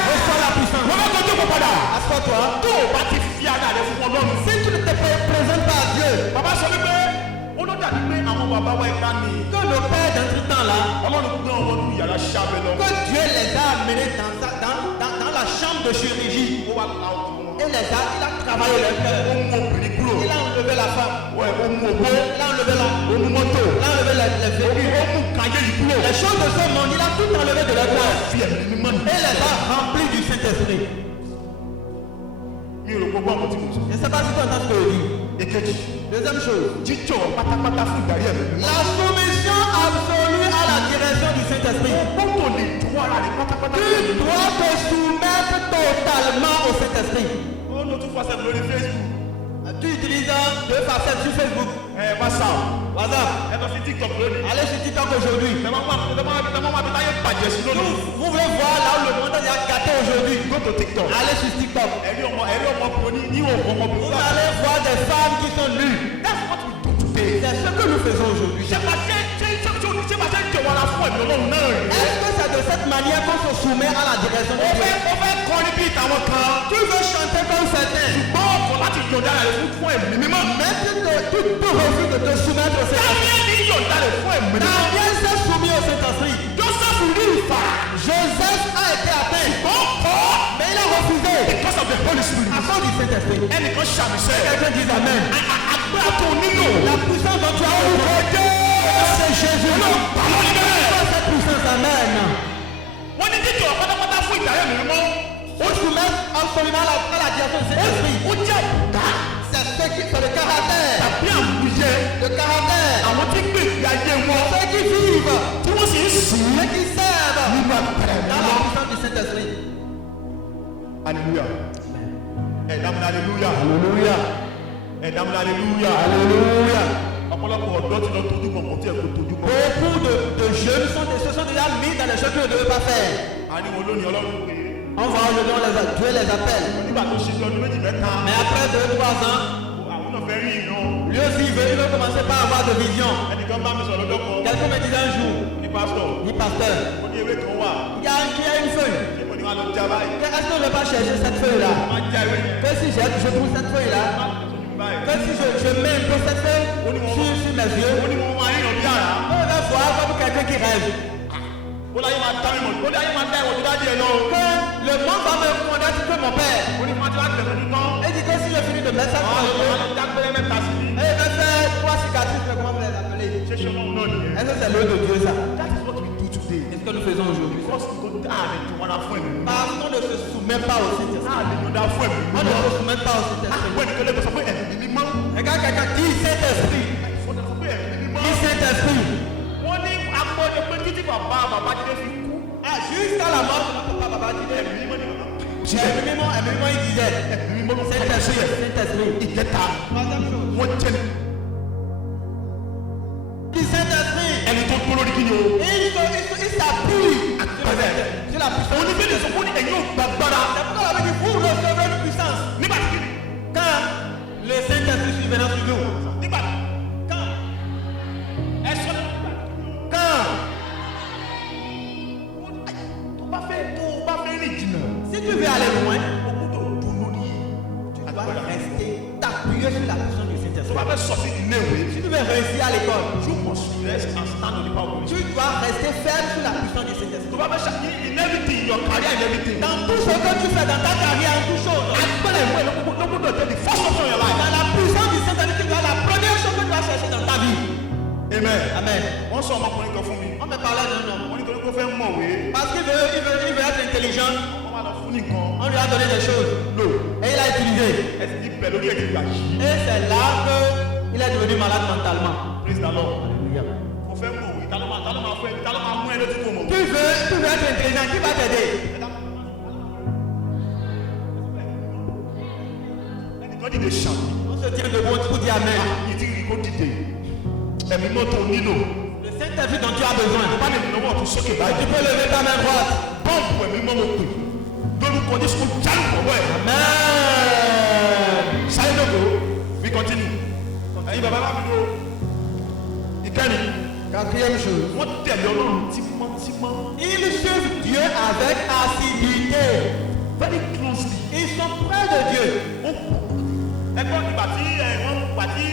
Reçois la puissance. wọ́n bá kọjú kó padà. Assois-toi. tó o bá ti fi ara rẹ fún Ọlọ́run. Si tu ne te présentes pas à Dieu, bàbá sọ wípé ó ló dàbí pé àwọn bàbá wa ìgbà ni que nos pères d'entre-temps là, Ọlọ́run gbé wọn ní yàrá sábẹ́ lọ. que Dieu les a amenés dans la chambre de chirurgie ó wà la ojú wọn. et il a travaillé leur ó cœur. mú obìnrin kúrò. Il a enlevé la femme, ó mú ogbó. il a enlevé la, ó mú mọ́tò. il a enlevé les ó véhicules. mú kàyé yìí kúrò. Les choses de ce monde, il a tout enlevé de leur cœur fi ẹ̀mí ní mọ́ni. et les a remplis du Saint-Esprit. mi ò rò gbogbo àwọn tí mo sọ. Je ne sais pas si tu entends ce que je dis. èkejì Deuxième chose, jíjọ pátápátá fún ìdarí ẹ̀mí mímọ́. la soumission absolue à la direction du Saint-Esprit. gbọ́dọ̀ lè dùn ara rẹ̀ pátápátá. Tu dois te soumettre totalement au Saint-Esprit. ó ló tún fọṣẹ lórí Facebook. Tu utilises 2 facettes sur Facebook, WhatsApp. WhatsApp. ẹ lọ sí TikTok lónìí. Allez sur TikTok aujourd'hui. tẹmọ máa fi táyé bàjẹ́ sí lónìí. Vous voulez voir là où le monde est gâté aujourd'hui. go to TikTok. Allez sur TikTok. ẹ̀rí ọmọkùnrin ní òkú Vous ọmọkùnrin. allez voir des femmes qui sont nues. that's what we do today. C'est ce que nous faisons aujourd'hui. ṣé máa ṣe jọ̀wọ́ ara fún ẹ̀mí Ọlọ́run náà rí. Est-ce que c'est de cette manière qu'on se soumet à la direction de ó Dieu? fẹ́ kọrin bíi tàwọn kan. Tu veux chanter comme certains, ṣùgbọ́n ọkọ̀ láti yọ̀ǹda rẹ̀ fún ẹ̀mí mímọ́. mais tu refuses de te soumettre au Saint-Esprit. Daniel ní yọ̀ǹda rẹ̀ fún ẹ̀mí mímọ́. Daniel s'est soumis au Saint-Esprit. Joseph rí ìfà. Joseph a été atteint, ọkọ̀ mais il a refusé because of the Holy Spirit. à cause du Saint-Esprit. ẹnìkan ṣàmìṣẹ́. Quelqu'un dit amen. agbára tó nílò. La puissance dont tu as besoin, c'est Jésus. Bàbá ní bẹ́ẹ̀. Pas cette puissance, amen. wọ́n ní jíjọ pátápátá fún ìdarí ẹ̀mí mímọ́. On soumet absolument à la direction du Saint-Esprit. ó jẹ́ ọ̀gá. C'est le caractère. tàbí àwùjẹ. Le caractère. àwọn tí gbé ìgbé ayé wọn. Ceux qui vivent, tí wọ́n sì ń sìn. ceux qui servent nínú àpẹẹrẹ dans la mímọ́. puissance du Saint-Esprit. hallelujah. ẹ̀dámu hallelujah. Alléluia. ẹ̀dámu hallelujah. Alléluia. ọ̀pọ̀lọpọ̀ ọ̀dọ́ ti lọ tójú bọ̀ kò tí ẹ̀ kó tójú bọ̀. Beaucoup de jeunes se sont déjà mis dans les choses qu'ils ne devaient pas faire. àníwò lónìí ọlọ́run pé On va aujourd'hui, Dieu les appelle. nígbà tó ṣe bí ọdún méjì mẹ́ta. Mais après 2-3 ans, àwọn náà fẹ́ rí ìran. lui aussi il veut commencer par avoir de vision. ẹnìkan bá mi sọ̀rọ̀ lọ́jọ́ kan. Quelqu'un me disait un jour, ní pásítọ̀. dit pasteur, ó ní ewé kan wà. il y a une feuille. ṣé mo ní wàá lọ já báyìí. Est-ce qu'on ne va pas chercher cette feuille-là? máa já ewé yẹn. Que si je trouve cette feuille-là, máa tó sójú báyìí. que si je mets un peu cette feuille sur mes yeux, ó ní mo máa ríran bí àrá. on va voir comme quelqu'un qui rêve. ó láyé máa dá ìmọ̀ ó láyé máa dá ìwọ̀n tó dá díẹ̀ lọ. Que le monde va me condamner que mon père. ó ní máa ti wá tẹ̀sán ní tán. Et dit que si je finis de mettre ça sur àwọn mes ọmọ yeux, máa dá pẹ́lẹ́ mẹ́ta sí i. et je vais faire 3 cicatrices, mais comment vous les appelez? ṣé ṣé ọlọ́run náà nìyẹn. Est-ce que c'est l'œuvre de Dieu ça? that is what we do today. C'est ce que nous faisons aujourd'hui. because kò dá àrẹ tó wọn fún ẹ̀mí. Parce qu'on ne se soumet pas au Saint-Esprit. náà lè yọ̀ǹda fún ẹ̀mí. On ne se soumet pas au Saint-Esprit. àpò ẹnìkan lè sọ pé ẹ̀mí mímọ́. Regarde quelqu'un qui Saint-Esprit. ìfọdà sọ pé ẹ̀mí mímọ́. Qui Saint-Esprit. wọ́n ní agbọ́dọ̀ pé títí bàbá Jídé fi kú. Ah, jusqu'à la mort de notre papa Babájídé. ẹ̀mí mímọ́ ni bàbá. Ẹ̀mí mímọ́, il disait. ẹ̀mí mímọ́ ló fọ́ Saint-Esprit, Saint-Esprit. ìjẹta Troisième chose. wọ́n jẹ́ ni Qui Saint-Esprit. ẹni tó dúró lórí kíni o. Il s'appuie sur la puissance. òun ní bí ní sọ fún ẹ̀yin ò gbàgbára. C'est pourquoi la Bible dit, vous recevrez une puissance. nígbà tí Quand le Saint-Esprit surviendra sur nous. nígbà Quand ẹ sọ Quand tó bá fẹ́ rìn jìnnà. si tu veux aller loin, o gbọ́dọ̀ dùn lórí tu dois rester t'appuyer sur la puissance du Saint-Esprit. bá fẹ́ sortir iléèwé, Si tu veux réussir à l'école, you must rest and stand on the power of God. tu dois rester ferme sur la puissance du Saint-Esprit. Tó bá fẹ́ ṣàkíyè in everything, in your career, in everything. Dans tout ce que tu fais dans ta carrière, en toute chose, Agbára ìwé ló gbọ́dọ̀ jẹ́ the first option in your life. dans la puissance du Saint-Esprit, tu dois la première chose que tu dois chercher dans ta vie. Amen. Amen. Wọ́n sọ ọmọkùnrin kan fún mi. On me parlait d'un homme. Wọ́n ní torí pé ó fẹ́ mọ̀wé. Parce qu'il veut être intelligent, Wọ́n wá lọ fún nìkan. on lui a donné des choses. Lò. Et il a utilisé. Ẹ sì ti bẹ̀ lórí ẹ̀jẹ̀ gbà yìí. Et c'est là qu'il est devenu malade mentalement. Praise the Lord. Mo fẹ́ mọ̀wé. Ta ló máa mú ẹ lójú kó mọ̀. Tu veux être intelligent, qui va t'aider? Ẹnìkan dìde ṣàn. On se tient debout pour dire Amen. Ìdí rí kó dìde. Ẹ̀mí mọ́tò nílò. Le Saint-Esprit dont tu as besoin. Bá lè lọ́wọ́ ọ̀tún sókè báyìí. Tu peux lever ta main droite. Pọ́ǹpù ẹ̀mí mọ́ mo pè. Lórúkọ Jésù kò já ìfọwọ́ ẹ̀. Amen. Sáyé lóko. We continue. Ẹ̀yin bàbá bá mi lò. Ìkẹ́ni. Quatrième chose. Wọ́n tẹ̀lé Ọlọ́run tímọ́tímọ́. Ils suivent Dieu avec assiduité. Very closely. Ils sont près de Dieu. Ẹgbọ́n ìgbà tí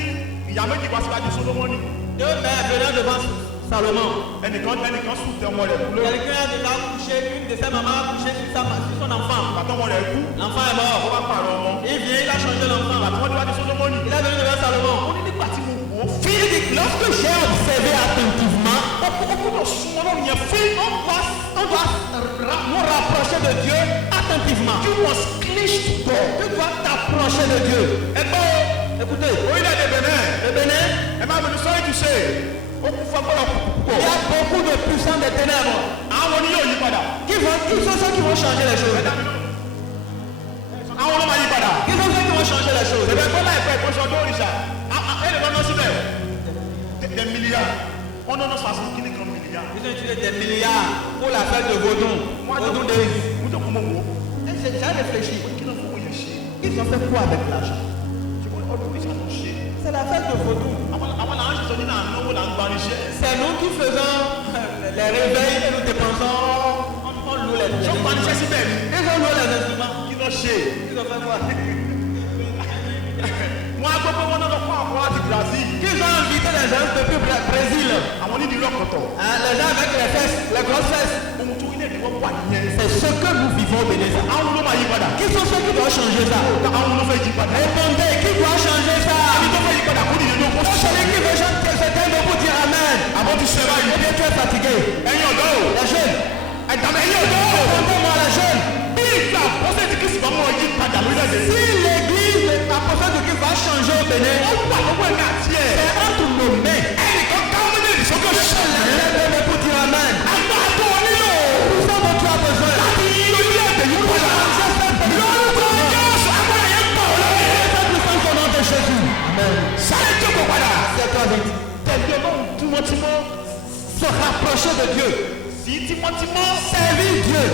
ìyá méjì wá síwájú Sólómọ́nì. Deux mères venant devant Salomon. Ẹnìkan sùn tẹ ọmọ rẹ̀ kú lórí. Quelqu'un a déjà couché, une de ses mamans a couché sur son enfant. Bàtọ́ ọmọ rẹ̀ kú. L'enfant est Ó mort. wá pààrọ̀ ọmọ. Il vient, il a changé l'enfant. Bàtọ́ wọ́n níwájú Sólómọ́nì. Il est venu devant Salomon. Ó ní nígbà tí mo wò ó fí. Il dit, lorsque j'ai observé attentivement, Ó gbọ́dọ̀ súnmọ́ lọ́rùn yẹn fí. on doit nous rapprocher de Dieu attentivement. You must clinch to God. Tu dois t'approcher de Dieu. Ẹgbẹ́ Écoutez, orílẹ̀-èdè Benin. le Bénin, Ẹ máa bẹ̀rẹ̀ sọ́yìn tù ṣe. Ó kún fún agbára púpọ̀. il y a beaucoup de puissants des ténèbres Àwọn ni yóò yí padà. qui sont ceux qui vont changer les choses. Àwọn ló máa yí padà. Qui sont ceux qui vont changer les choses. Ṣèbẹ̀ gbọ́dọ̀ ìpẹ́ ìpọ́nṣọ́ ọdún òrìṣà. Ẹnì kan náà síbẹ̀. Des milliards. Wọ́n náà sàṣù kí ni kan milliards. Ils ont utilisé des milliards pour la fête de Vaudon. Vaudon de Mo jẹ́ kó mo wò ó. Et j'ai réfléchi. Kí ló fún òye ṣe? Ils ont fait quoi avec l'argent? Ṣùgbọ́n ọdún òrìṣà ló ṣe. C'est la fête de Vaudon. Àwọn làwọn ṣe sọ nínú ànáwó là ń gba iṣẹ́. C'est nous qui faisons les réveils et nous dépensons. On loue les Ṣé ó gba iṣẹ́ síbẹ̀ ni? Ils ont loué les instruments. Kí ló ṣe? Ils ont fait quoi? Wọ́n á gbọ́ pé wọ́n náà lọ fún àwọn láti Brazil. Ils ont invité les gens depuis le Brésil. Àwọn onídìí lọ́kọ̀tọ̀. Les gens avec les fesses, les grosses fesses. Ohun tó ilé ìdíwọ́ wà nìyẹn. C'est ce que nous vivons au Bénin. Àwọn ló máa yí padà. Qui sont ceux qui doivent changer ça? Àwọn ló fẹ́ yí padà. Répondez, qui doit changer ça? Ẹni tó fẹ́ yí padà kó nìyẹn ló kó Pour celui qui veut changer, c'est un mot pour dire Amen. Àbọ̀ ti ṣe báyìí. Ou bien tu es fatigué. Ẹ̀yin ọ̀dọ́ o. Les jeunes. Ẹ̀dàmẹ̀ ẹ̀yin ọ̀dọ́ o. Répondez-moi les jeunes. Bí ìgbà àpọ́sẹ̀ ti kí sì bá mọ̀ yí padà lórílẹ̀-èdè. Si l'église de l'apôtre de qui va changer au Bénin, Ó wà lọ́wọ́ ẹ̀ka àti ẹ̀. c'est entre nos mains. Ẹnìkan ká méjèèjì sókè ṣẹlẹ̀. Lève-les pour dire Amen. Agbára tó o nílò. Tout ça dont tu as besoin. Láti yí orílẹ̀-èdè yí padà. Lórúkọ Jésù agbára yẹn pọ̀ lórí. Cette puissance au nom de Jésus. Amen. Sáré jókòó padà. C'est toi vite. Tẹ̀lé Ọlọ́run tímọ́tímọ́. Se rapprocher de Dieu. Sí tímọ́tímọ́. Servir Dieu.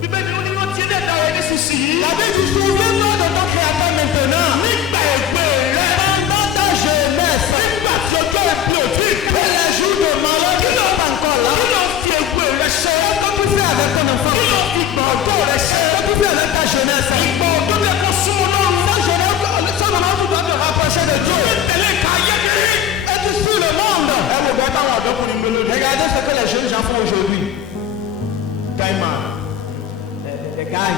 Bíbélì ó ní wọ́n ti ẹlẹ́dàá rẹ̀ nísinsìnyí. La Bible dit, souviens-toi de ton Créateur maintenant. Nígbà ègbé rẹ̀. Pendant ta jeunesse. Nígbà tí ọjọ́ ìpín ò tí ì pé. Et les jours de malheur qui sont encore là. Kí ló fi ègbé rẹ̀ ṣe? Qu'est-ce que tu fais avec ton enfant? Kí ló fi ìgbà ọjọ́ rẹ̀ ṣe? Qu'est-ce que tu fais avec ta jeunesse? Ìgbà ọjọ́ rẹ̀ kó súnmọ́ lọ́rùn. Ta jeunesse, ça maintenant tu dois te rapprocher de Dieu. Tẹ̀lé ká yé kiri. Et tu suis le monde. Ẹ wo bẹ́ẹ̀ táwọn ọ̀dọ́kùnrin ń gbé lónìí. Regardez ce que les jeunes gens font aujourd'hui. Gaima. Les gars,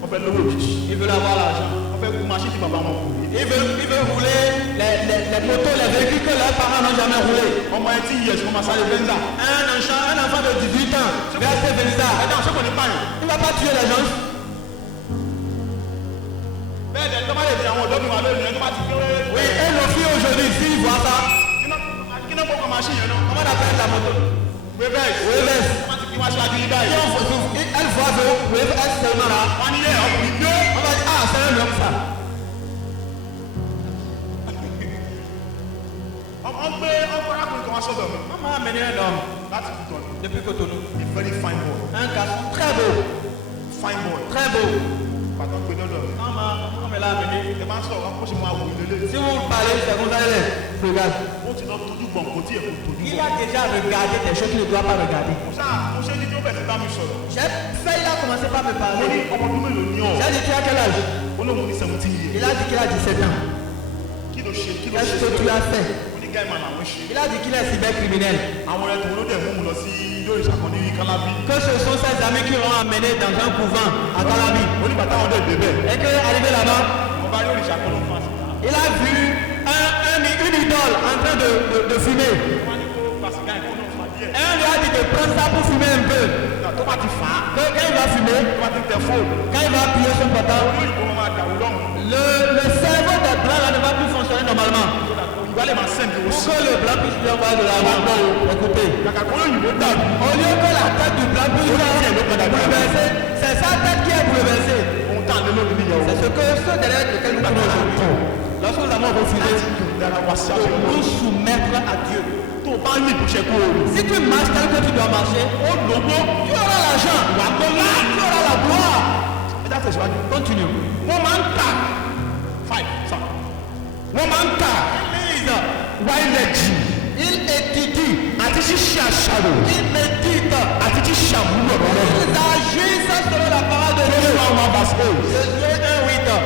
Wọ́n fẹ́ lówó òjijì. ils veulent avoir l'argent. Wọ́n fẹ́ kú machine tí bàbá wọn kù. Ils veulent rouler les motos, les véhicules que leurs parents n'ont jamais roulé. Ọmọ ẹ tí yẹ ṣùgbọ́n masáré Venza. Un enfant de 18 ans va acheter Venza. Ẹ dáhùn sọ́kò ní báyìí. Il ne va pas tuer les gens. Bẹ́ẹ̀ ni ẹjọ́ bá lè fi àwọn ọ̀dọ́ mi wà lónìí ẹjọ́ bá ti gbé Oui, et nos filles aujourd'hui, s'ils voient ça, kí náà gbọ́kọ̀ machine yẹn náà. comment on appelle la moto? Wavers. Wavers. Wọ́n ti fi wá síwájú yí báyìí. Elle voit que Wave, elle se met là. Wọ́n ní yẹ ọkùnrin gbé. On va dire, ah, c'est un homme ça. Wọ́n gbé arákùnrin kan wá sọ́dọ̀ mi. On m'a amené un homme Láti fi tọ́jú. depuis Cotonou. A very fine boy. Un garçon très beau, Fine boy. très beau. Pàtó gbé lọ́dọ̀ mi. On me l'a amené. Ẹ máa ń sọ̀rọ̀ wọn kó ṣe máa wò ní lélẹ̀. Si vous parlez, c'est comme ça, regarde. Ó ti lọ tójú gbọ̀n kò tí ẹ̀ kò tójú Il gbọ̀n. a déjà regardé des choses qu'il ne doit pas regarder. Mo ṣe ní tí ó bẹ̀ sí bá mi sọ̀rọ̀. J'ai fait, il a commencé par me Mo ní parler. ọmọ ọdún mélòó ní ọ̀? J'ai dit, tu as quel âge? Ó lóun ní 17 years. Il a dit qu'il a 17 ans. kí ló ṣe kí ló Qu'est-ce ṣe que tu as fait? ó ní gáìmà làwọn ṣe. Il a dit qu'il est cybercriminel. àwọn ẹ̀tọ́ ló dẹ̀ mú un lọ sí yóò ìṣàkọ́ ní kálábí. Que ce sont ses amis qui l'ont amené dans un couvent à Calabi. ó ní bàtà àwọn ọdẹ débẹ̀. Et que arrivé là-bas, wọ́n bá yóò ìṣàkọ́ ló ń fa sìgá. il a vu une idole en train de fumer. wọ́n á ní kó fa sìgá ìkó náà fa díẹ̀. Et on lui a dit de prendre ça pour fumer un peu. tó bá ti fà á. Que quand il va fumer, tó bá ti tẹ fóònù. quand il va appuyer son portable, olóyìnbó máa dàrú lọ́hùn. le cerveau des blancs là ne va plus fonctionner normalement. ìgbà lè máa sẹ́ǹdì owó Pour sí. que le blanc puisse lui envoyer de l'argent. Écoutez, kàkà kó olóyìnbó dàrú. au lieu que la tête du blanc puisse bouleverser, c'est sa tête qui est bouleversée. ohun tá à lé lónìí nìyẹn C'est o. ce que ceux derrière lesquels nous prenons aujourd'hui. Lorsque nous avons refusé dára wá sí de àfihàn. nous soumettre à Dieu. tó o bá ní ìbùsẹ̀ kó o lò. Si tu marches tel que tu dois marcher, ó lówó. tu auras l'argent, tu auras la gloire. ẹ dá tẹ̀síwájú. Continue. wọ́n máa ń tà. five sa. wọ́n máa ń tà. Lise, wáìlẹ̀jì. il étudie, àti ṣíṣe àṣàrò. il médite, àti ṣíṣe àmúlò ọ̀rọ̀ rẹ̀. ils agissent selon la parole de Dieu. Joshua 1:8. Josué 1:8.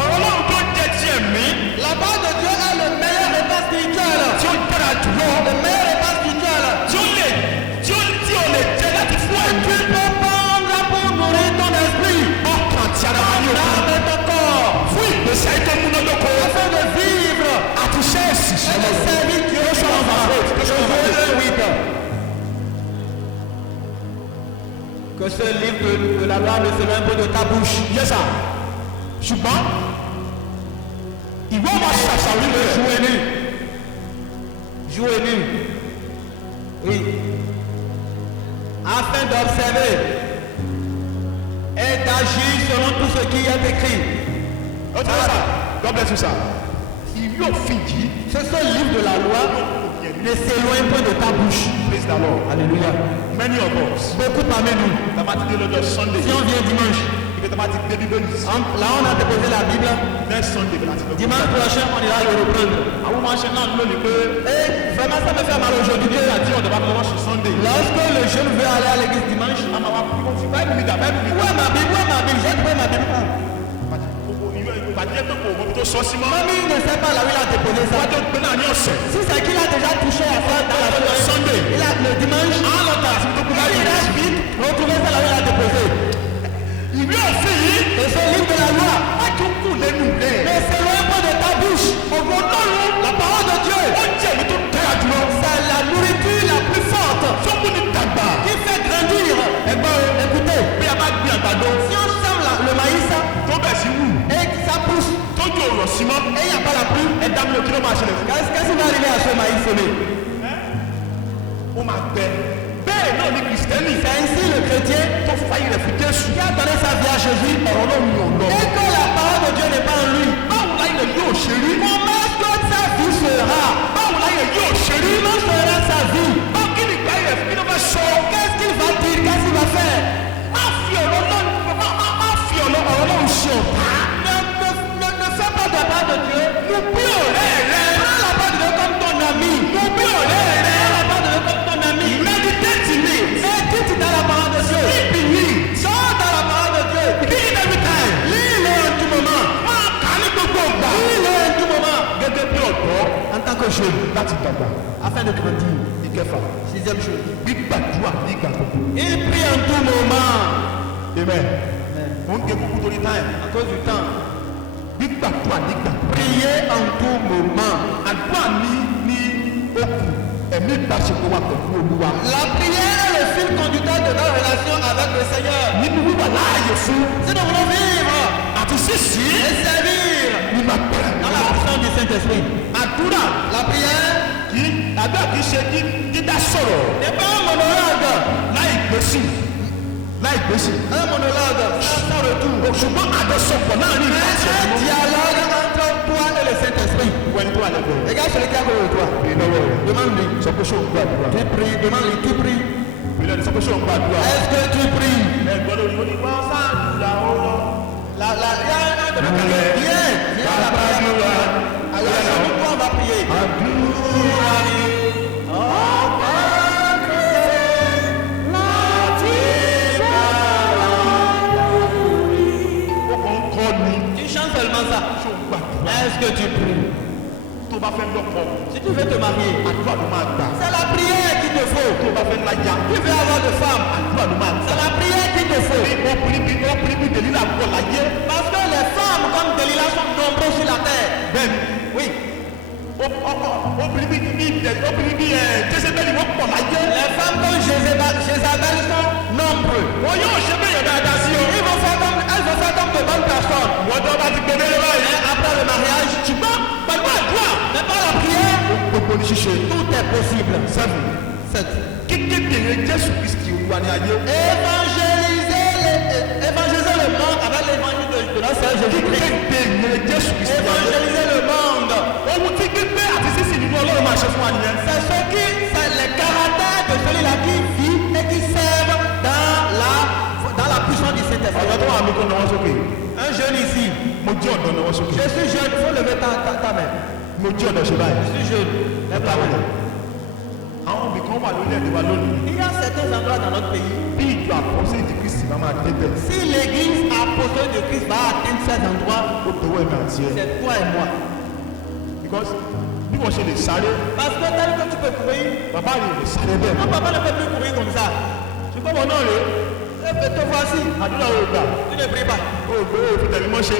ọ̀rọ̀ náà tó jẹ́ tiẹ̀ mí. La parole de Dieu est le meilleur repas spirituel. tí ó dára jùlọ. Le meilleur repas spirituel. tí ó lè jẹ́ láti fún Tu ẹ̀mí. peux prendre pour nourrir ton esprit, ọkàn tí ara wa ní ton òkú. âme et ton corps, fún ìgbésí ayé tó múnádóko. afin de vivre àti iṣẹ́ et ìsìsẹ́ de servir Dieu. Joshua 1:8. Josué 1:8. Que ce livre de la loi ne s'éloigne pas de ta bouche. Yes sir. ṣùgbọ́n ìwọ máa ṣàṣàwí lè ju ẹni. Jouer nu. Oui. Afin d'observer et d'agir selon tout ce qui est écrit. ó ti rẹ̀ sà. God bless you sir. ìwé òfin yìí. Ce livre de la loi ne s'éloigne pas de ta bouche. Praise the Lord. Alléluia. Many of us. Beaucoup parmi nous, tàbá ti dé lọ́jọ́ Sunday. si on vient dimanche, ibi tàbá ti dé bíbélì. là on a déposé la Bible. next Sunday bí láti lọ. Dimanche prochain, on ira le reprendre. àwọn máa ń ṣe náà lónìí pé. Et vraiment, ça me fait mal aujourd'hui. Dieu a dit on devait commencer sur Sunday. Lorsque le jeune veut aller à l'église dimanche, a máa wá fún fi báyìí mi dà báyìí mi où dà. est ma Bible? Où est ma Bible? J'ai trouvé ma Bible. ìbàdí ẹgbẹ́ kò mọ̀ bí tó sọ sí mọ́. Mamie ne sait pas là où il a déposé ça. wájú pé náà ní ọ̀sẹ̀. Si c'est qu'il a déjà touché à ça dans la semaine, Sunday. il a le dimanche, il reste vite, retrouver ça là où il a déposé. ìwé òfin yìí. Et ce livre de la loi, wá tún kù lẹ́nu rẹ̀. ne s'éloigne pas de ta bouche. ọ̀rọ̀ Ọlọ́run. La parole de Dieu, ó jẹ́ èyí tó dára jùlọ. c'est la nourriture la plus forte tó mú ní dàgbà. qui fait grandir. Écoutez, bí a bá gbin àgbàdo. si on sème le maïs tó bẹ̀ sí wù. et que ça pousse tójú ọ̀rọ̀ sí mọ́. et il n'y a pas la pluie, ẹ dá mi lọ kí ló máa ṣẹlẹ̀ fún. qu'est-ce qui va arriver à ce maïs semé? ó máa gbẹ. bẹ́ẹ̀ náà ni kìrìsìtẹ́nì. C'est ainsi le chrétien tó fàyè rẹ̀ fún Jésù. qui a donné sa vie à Jésus. ọ̀rọ̀ náà mi ò lọ. Et que la parole de Dieu n'est pas en lui. báwo láyé yóò ṣe rí. Comment est-ce que sa vie sera? báwo láyé yóò ṣe rí. Comment sera sa vie? báwo kí ni ìgbà yẹn kí ló bá sọ. Qu'est-ce qu'il va dire? Qu'est-ce qu'il va faire? má fi ọ̀rọ̀ náà ọ̀rọ̀ náà ṣe ọ̀tá. Ne fais pas de la part de Dieu. bí ọ̀rẹ́ rẹ. Prends la part de Dieu comme ton ami. bí ọ̀rẹ́ rẹ. Prends la part de Dieu comme ton ami. meditate ni. Médite dans la parole de Dieu. ibi ni. Sors dans la parole de Dieu. read every time. Lis-le en tout moment. máa kà á ní gbogbo ọgbà. Lis-le en tout moment. gẹ́gẹ́ bí ọ̀dọ́ En tant que jeune, láti dàgbà. afin de grandir. ìkẹfà. Sixième chose. gbígbàdúrà nígbà gbogbo. Il prie en tout moment. amen. mo ń gé kúkú torí time. À cause du temps. gbígbàdúrà nígbà. Priez en tout moment. àdúrà ní okùn ẹ̀mí ìbáṣepọ̀ wa pẹ̀lú Olúwa. La prière est le fil conducteur de notre relation avec le Seigneur. nínú wíwà láàyè fún. Si nous voulons vivre àti sísí. et servir nínú agbára. dans la puissance du Saint-Esprit. àdúrà La prière àdúrà kì í ṣe dídá sọ̀rọ̀. n'est pas un monologue. láì gbèsè. Un monologue sans retour. ṣùgbọ́n àjọṣepọ̀ láàrin ìgbà Mais un dialogue entre toi et le Saint-Esprit. wẹ́n tó wà lẹ́gbẹ̀ẹ́. Regarde celui qui est à côté de toi. ìnáwó rẹ̀. Demande-lui. sọ pé ṣé o ń gbàdúrà. Tu pries. Demande-lui. Tu pries. ìlẹ̀ sọ pé ṣé o ń gbàdúrà. Est-ce que tu pries? ẹ̀gbọ́n lórí wọn ni wọ́n sáàdúrà ó lọ. Viens. Viens à la prière. Alors, avec toi, on va prier. ó kàn ń kọ́ ni. Tu chantes seulement ça. Est-ce que tu pries? tó bá fẹ́ lọ́kọ. Si tu veux te marier, àdúrà ló máa gbà. c'est la prière qu'il te faut. tó bá fẹ́ láyà. Tu veux avoir de femme, àdúrà ló máa gbà. c'est la prière qu'il te faut. ọkùnrin bí Dèlílà pọ̀ láyé. Parce que les femmes comme Delilah sont nombreuses sur la terre. bẹ́ẹ̀ni Oui. obìnrin bí Jésébélì wọ́n pọ̀ láyé. Les femmes comme Jézabel sont nombreux. wọ́n yóò ṣe bẹ́ẹ̀ yọ̀ dáadáa sí o. Elles vont faire comme de bonnes personnes. wọ́n tó bá ti gbé délé báyìí. Mais après le mariage, ṣùgbọ́n pẹ̀lú àdúrà. mais par la prière, gbogbo ní ṣíṣe. tout est possible. 7. kíkéde Jésù Kristi Olúwa ní ayé. Évangéliser le monde avec l'évangile de notre Seigneur Jésus-Christ. kíkéde Jésù Kristi ní ayé. Évangéliser le monde. ohun tí gbígbé àti sísìn nínú Ọlọ́run máa ṣe fún wa nìyẹn. C'est les caractères de celui-là qui vit et qui servent dans la puissance du Saint-Esprit. ọ̀dọ́ tó wà mí kó náwó sókè. Un jeune ici. mo jẹ́ ọ̀dọ́ náwó sókè. Je suis jeune, il faut lever ta main. mo jẹ́ ọ̀dọ́ ṣe báyìí. Je suis jeune. Lève ta main. àwọn ibì kan wà lórílẹ̀-èdè wa lónìí. Il y a certains endroits dans notre pays. bí ìjọ àpọ́sẹ̀ ìdí Kristi máa máa dé bẹ̀. Si l'église apostolique de Christ va atteindre cet endroit, ó tọwọ́ ẹ̀mí àti ẹ̀. c'est toi et moi. because bí wọ́n ṣe lè sáré. Parce que tel que tu peux courir, bàbá rẹ̀ lè sáré bẹ́ẹ̀. mon papa ne peut plus courir comme ça. ṣùgbọ́n wọn náà rè Et te voici, àdúrà ò gbà. tu ne pries pas. ó gbé òfin tẹ̀lé mọ́ ṣe.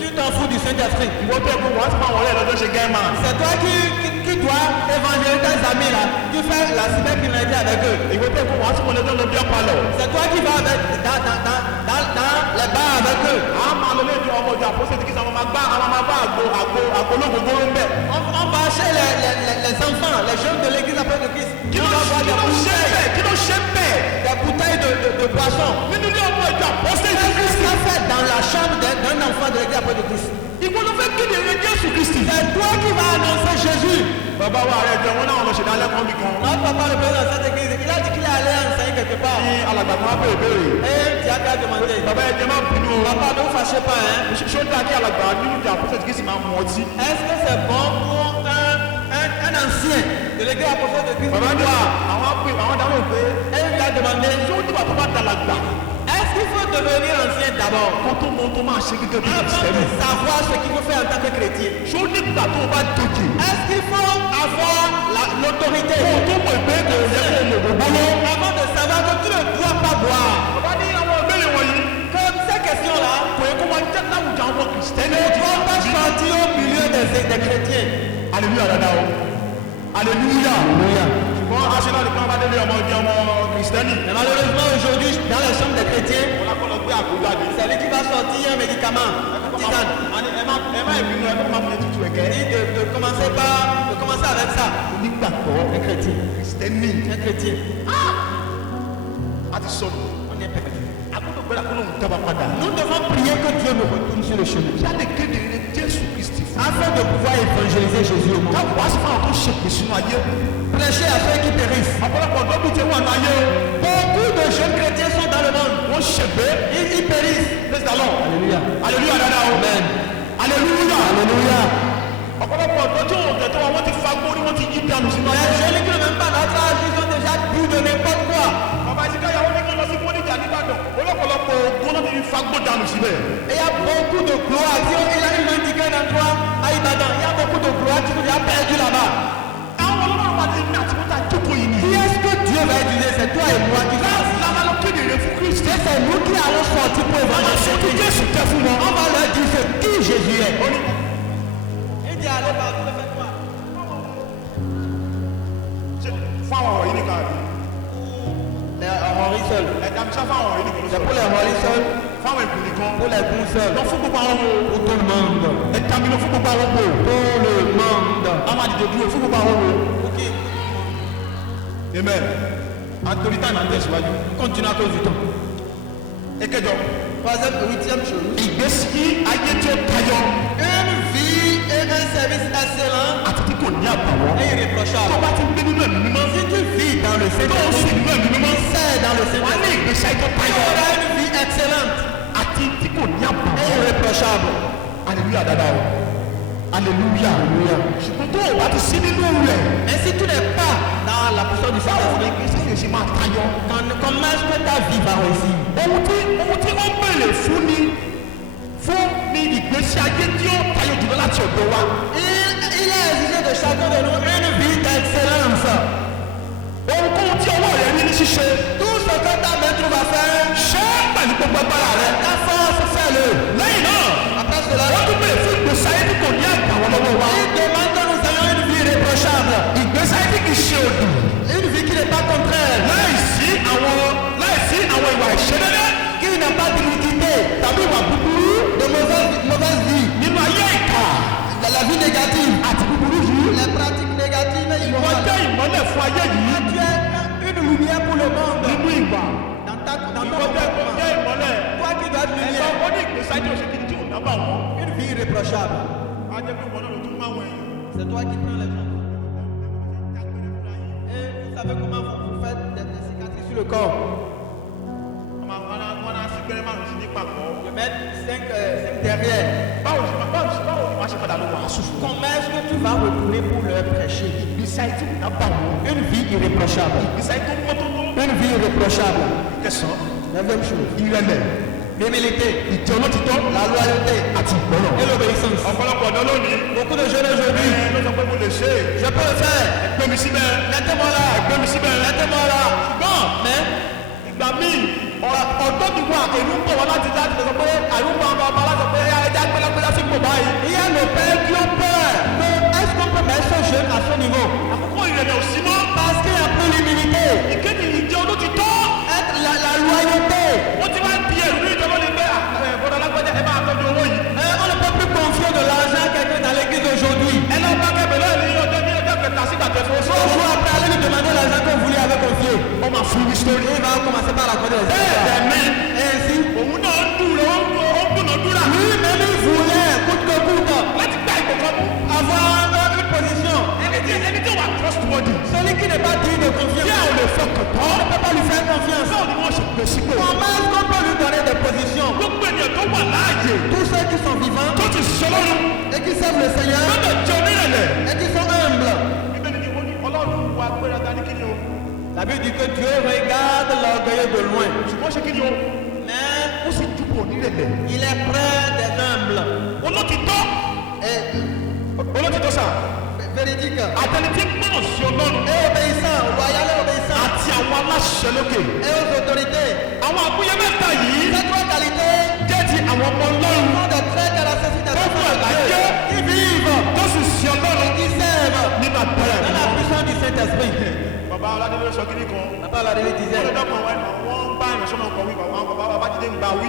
Tu t'en fous du Saint-Esprit. ìwọ tó ẹ̀kọ́ wọ́n á ti máa wọlé lọ́jọ́ ṣe gẹ́mà. C'est toi qui dois évangéliser tes amis là. Tu fais la cybercriminalité avec eux. ìwọ tó ẹ̀kọ́ wọ́n á ti wọlé lọ́jọ́ bí ọ̀pálọ̀. C'est toi qui vas dans les bars avec eux. a máa lọ lẹ́jọ́ ọmọ ìjọ àpọ́sẹ̀ ìdí Kristi àwọn máa bá àgbo olóògbé ń bẹ̀. On va chez les enfants, les jeunes de l'église après de Christ. kí On ló va voir ṣe bẹ́ẹ̀. des bouteilles de boisson. nínú ilé ọmọ ìjọ àpọ́sẹ̀ ìdí Qu'est-ce Kristi. qu'on fait dans la chambre d'un enfant de l'église après de Christ? ìwọ ló fẹ́ kéde ìrìn Jésù Kristi. C'est toi qui vas annoncer Jésus. bàbá wa rẹ̀ jẹ́ wọn náà lọ ṣẹ̀dá lẹ́kọ̀ọ́ mi kan. Notre papa, le président de cette église, il a dit qu'il allait enseigner quelque part. ní alàgbà kan wá bèrè béèrè. Et tu as qu'à demander. bàbá ẹ jẹ́ má bínú o. Papa, ne vous fâchez pas, hein. ṣó dáa kí alàgbà nínú ìjọ àpọ́sẹ̀ ìdí Kristi máa mu ọtí. Est-ce que c'est bon pour un ancien de l'église apostolique de Christ? bàbá ní àwọn dáhùn pé Et il lui a demandé, ṣé ó dìbò tó bá dàlàgbà. est-ce qu'il faut devenir ancien d'abord kó tó mọ tó máa ṣe gẹ́gẹ́ bí avant de Kristẹni. savoir ce qu'il faut faire en tant que chrétien? ṣó nígbà tó bá dòjì. Est-ce qu'il faut avoir l'autorité kó tó mọ̀ pé kò yẹ kó lò gbogbo lọ. avant de savoir que tu ne dois pas boire? bàbá ní àwọn ìbéèrè wọ̀nyí. Comme ces questions-là kò yẹ kó máa jẹ́ láwùjọ àwọn Kristẹni. ne doivent pas sortir au milieu des chrétiens. aleluya dada o. aleluya. ṣùgbọ́n aṣẹ́nà nìkan bá délé ọmọ Kristẹni. Mais malheureusement aujourd'hui, dans les chambres des chrétiens, wọn lápọ̀ lọ gbé àgbo jáde. c'est lui qui va sortir un médicament, tisane. ẹ má ìbínú ẹ kó má fi tutù ẹ̀kẹ́. Il dit de commencer avec ça. onígbàgbọ́ Un chrétien. Kristẹni. Un chrétien. a ti sọnù. On est perdu. agbọ́dọ̀ gbẹ́dà kó lóun tẹ́wọ́ padà. Nous devons prier que Dieu nous retourne sur le chemin. jáde kéde ní Jésù Kristi fún. Afin de pouvoir évangéliser Jésus au monde. káwọn wá sí fún àwọn tó ṣe pèsè inú ayé. Prêcher à ceux qui périssent. ọ̀pọ̀lọpọ̀ ọ̀dọ́ bíi ti wà ní ayé o. Beaucoup de jeunes chrétiens sont dans le monde. wọ́n ṣègbè. Ils périssent. praise the Lord. Alléluia. aleluya dada o. Amen. aleluya. Alléluia. ọ̀pọ̀lọpọ̀ ọ̀dọ́ tí wọ́n tẹ̀tọ́ wọn ti fa gbórí wọn ti yí dànù sínú Les ayé. jeunes qui ne même pas notre âge, ils ont déjà bu de n'importe quoi. bàbá ìsìnká ìyàwó ní kí n lọ sí bódìjà nìbàdàn. ọlọ́pọ̀lọpọ̀ ògùn náà ti fi fa gbó dànù síbẹ̀. Et il y a beaucoup de gloire. Si il a une indiqué dans toi à Ibadan, il y a beaucoup de gloire qui nous a perdu là-bas. àwọn ọlọ́run wa ti ní àtúntà jókòó yìí Qui nìyí. est-ce que Dieu va utiliser? C'est toi et moi qui va. lára ló kéde rẹ fún Kristi. Et c'est nous qui allons sortir pour àwọn aṣọ tí évangéliser. Jésù tẹ fún wọn. On va leur dire ce qui Jésus est. ó ní Il dit allez partout, faites quoi? fún àwọn ọ̀rọ̀ yìí nìkan àbí. Les Henri seuls. ẹ̀dá mi sá fún àwọn ọ̀rọ̀ yìí nìkan ló C'est sọ. pour les Henri seuls, fún àwọn ìpè nìkan. pour les bons seuls, lọ fún gbogbo àwọn ọmọ. pour tout le monde. ẹ̀dá mi lọ fún gbogbo àwọn ọmọ. Tout le monde. a máa dìde dúró fún gbogbo àwọn ọmọ. Ok. amen. antori táyì máa ń tẹ̀síwájú. Continue à cause du temps. ẹ̀kẹjọ. Troisième et huitième chose. ìgbésí ayé tí ó tayọ. Une vie et un service excellent àti tí kò ní àbàwọ́. et tó irréprochable. bá ti ń gbé nínú ẹ̀mí mímọ́. Si tu vis dans le tó ń Saint-Esprit, sùn nínú ẹ̀mí mímọ́. c'est dans le wà á ní Saint-Esprit. ìgbésí ayé tó Tu tayọ. auras une vie excellente àti tí kò ní et àbàwọ́. irréprochable. aleluya dada o. aleluya. ṣùgbọ́n tó o bá ti sí nínú rẹ̀. Mais si tu n'es pas dans la puissance du báwo ni Saint-Esprit, ìgbésí ayé ṣe máa tayọ. comment est-ce que ta vie va réussir? ohun tí ó bèrè fún ni ìgbésí ayé tí ó tayọ jùlọ láti ọ̀dọ̀ wa. Il a exigé ṣe. Tout ce que ta main trouve à faire, ṣé pẹ̀lú gbogbo agbára rẹ. ta force, fais-le. lẹ́yìn náà Après cela, wọ́n tún bèrè fún ìgbésí ayé tí kò ní àgbàwọ́ lọ́wọ́ wa. il demande que nous ayons une vie irréprochable. ìgbésí ayé tí kì í ṣe òdì. Une vie qui n'est pas contraire. láìsí àwọn ìwà ìṣedédé Qui n'a pas d'iniquité. tàbí ìwà búburú De mauvaise vie. nínú ayé ìkà De la vie négative. àti búburú yìí. Les pratiques négatives, ils wọ́n vont jẹ́ ìmọ́lẹ̀ fún ayé yìí. tu es une lumière pour le monde. nínú ìwà Dans ton ìwọ jẹ́ comportement. ìmọ́lẹ̀. Toi qui dois être ẹ̀sọ́ lumière. wọ́n ní ìgbésí ayé tí ò ṣe kí ni tí ò dábàá wọn. Une vie irréprochable. á jẹ́ pé wọn náà ló tún máa wọ̀ ẹ̀yìn. C'est toi qui prends les gens. Et vous savez comment vous faites des cicatrices sur le corps. wọn á sí gbẹ́rẹ́ márùn-ún sí ní papọ̀. Je mets 5 derrière. báwo ni wọ́n á ṣe padà lọ wàásù fún wọn. Comment est-ce que tu vas retourner pour leur prêcher? ìgbésí ayé tí ò dábàá wọn. Une vie irréprochable. ìgbésí ayé tó mọ́ tó tó. Une vie irréprochable. kẹsàn-án Neuvième chose. ìrẹ̀lẹ̀ L'humilité. ìjẹ́ olótìtọ́ La loyauté. àti ìgbọ́ràn. Et l'obéissance. ọ̀pọ̀lọpọ̀ ọ̀dọ́ lónìí. Beaucoup de jeunes aujourd'hui. ló sọ pé mo lè ṣe é. Je peux le faire. gbé mi síbẹ̀. Mettez-moi là. gbé mi síbẹ̀. Mettez-moi là. ṣùgbọ́n Mais ìgbà míì ọ̀dọ́ mi wà èrú ń bọ̀ wá láti sọ pé àrùn bọ̀ ọba láti sọ pé ẹja gbẹ́lágbẹ́lá sí pò báyìí. il y a le père qui ont peur. Mais est-ce qu'on peut mettre ce jeune à ce niveau? àkókò ìrẹ̀lẹ̀ ò sí mọ́. Parce qu'il n'y a plus l'humilité. ìkéde ìjẹ́ olótìtọ́. Être la loyauté. wọ́n ti wá di ẹ̀rú ní ìjọba ní pé bọ́dọ̀ alágbẹ́jẹ́ ẹ máa tọ́jú owó yìí. On ne peut plus confier de l'argent à quelqu'un dans l'église aujourd'hui. ẹ lọ bá kẹbẹ̀rẹ̀ ní ọjọ́ kẹta sígbà tẹ̀sán oṣù. 3 jours après, aller lui demander l'argent que vous lui avez confié. ó máa fún mi sórí. Il va commencer par raconter les bẹ́ẹ̀ histoires. mi Et ainsi, òun náà ń dúró ó ń dúnàdúrà lui-même, il voulait, coûte que coûte, láti gba ìpè kan mú. avoir une position. ẹni tí wà trustworthy. Celui qui n'est pas digne de confiance, bí a ò lè fọkàn on tán. ne peut pas lui faire confiance. báwo ni wọ́n ṣe pè sí pé. Comment est-ce qu'on peut lui donner des positions? gbogbo ènìyàn tó wà láàyè Tous ceux qui sont vivants tó ti ṣiṣẹ́ lọ́rùn et qui servent le Seigneur lọ́dọ̀ jẹ́ onírẹ̀lẹ̀. et qui sont humbles. bíbélì ni wọ́n ní ọlọ́run wa gbéraga ní kíni o. La Bible dit que Dieu regarde l'orgueilleux de loin, ṣùgbọ́n ṣe kíni o. mais ó sì jùbọ̀ onírẹ̀lẹ̀. il est près des humbles. olótìtọ́ Et olótìtọ́ sà. véridique. àtẹni tí gbọ́dọ̀ sí ọlọ́run. Et obéissant, loyal et obéissant. àti àwọn aláṣẹ lókè. Et aux autorités. àwọn àbúyẹ mẹ́ta yìí Ces 3 qualités jẹ́ ti àwọn ọmọ ọlọ́run. sont des traits caractéristiques des Tó fún enfants de àlàyé. Dieu qui vivent tó sì sí ọlọ́run et qui servent nínú àgbáyà dans la yìí. puissance du Saint-Esprit. bàbá aládélé sọ kíní kan. Papa la Réveille disait ọlọ́dọ̀ kan wọ́n bá ìrìnsọ́nà kan wí àwọn bàbá Babájídé ń gba wí.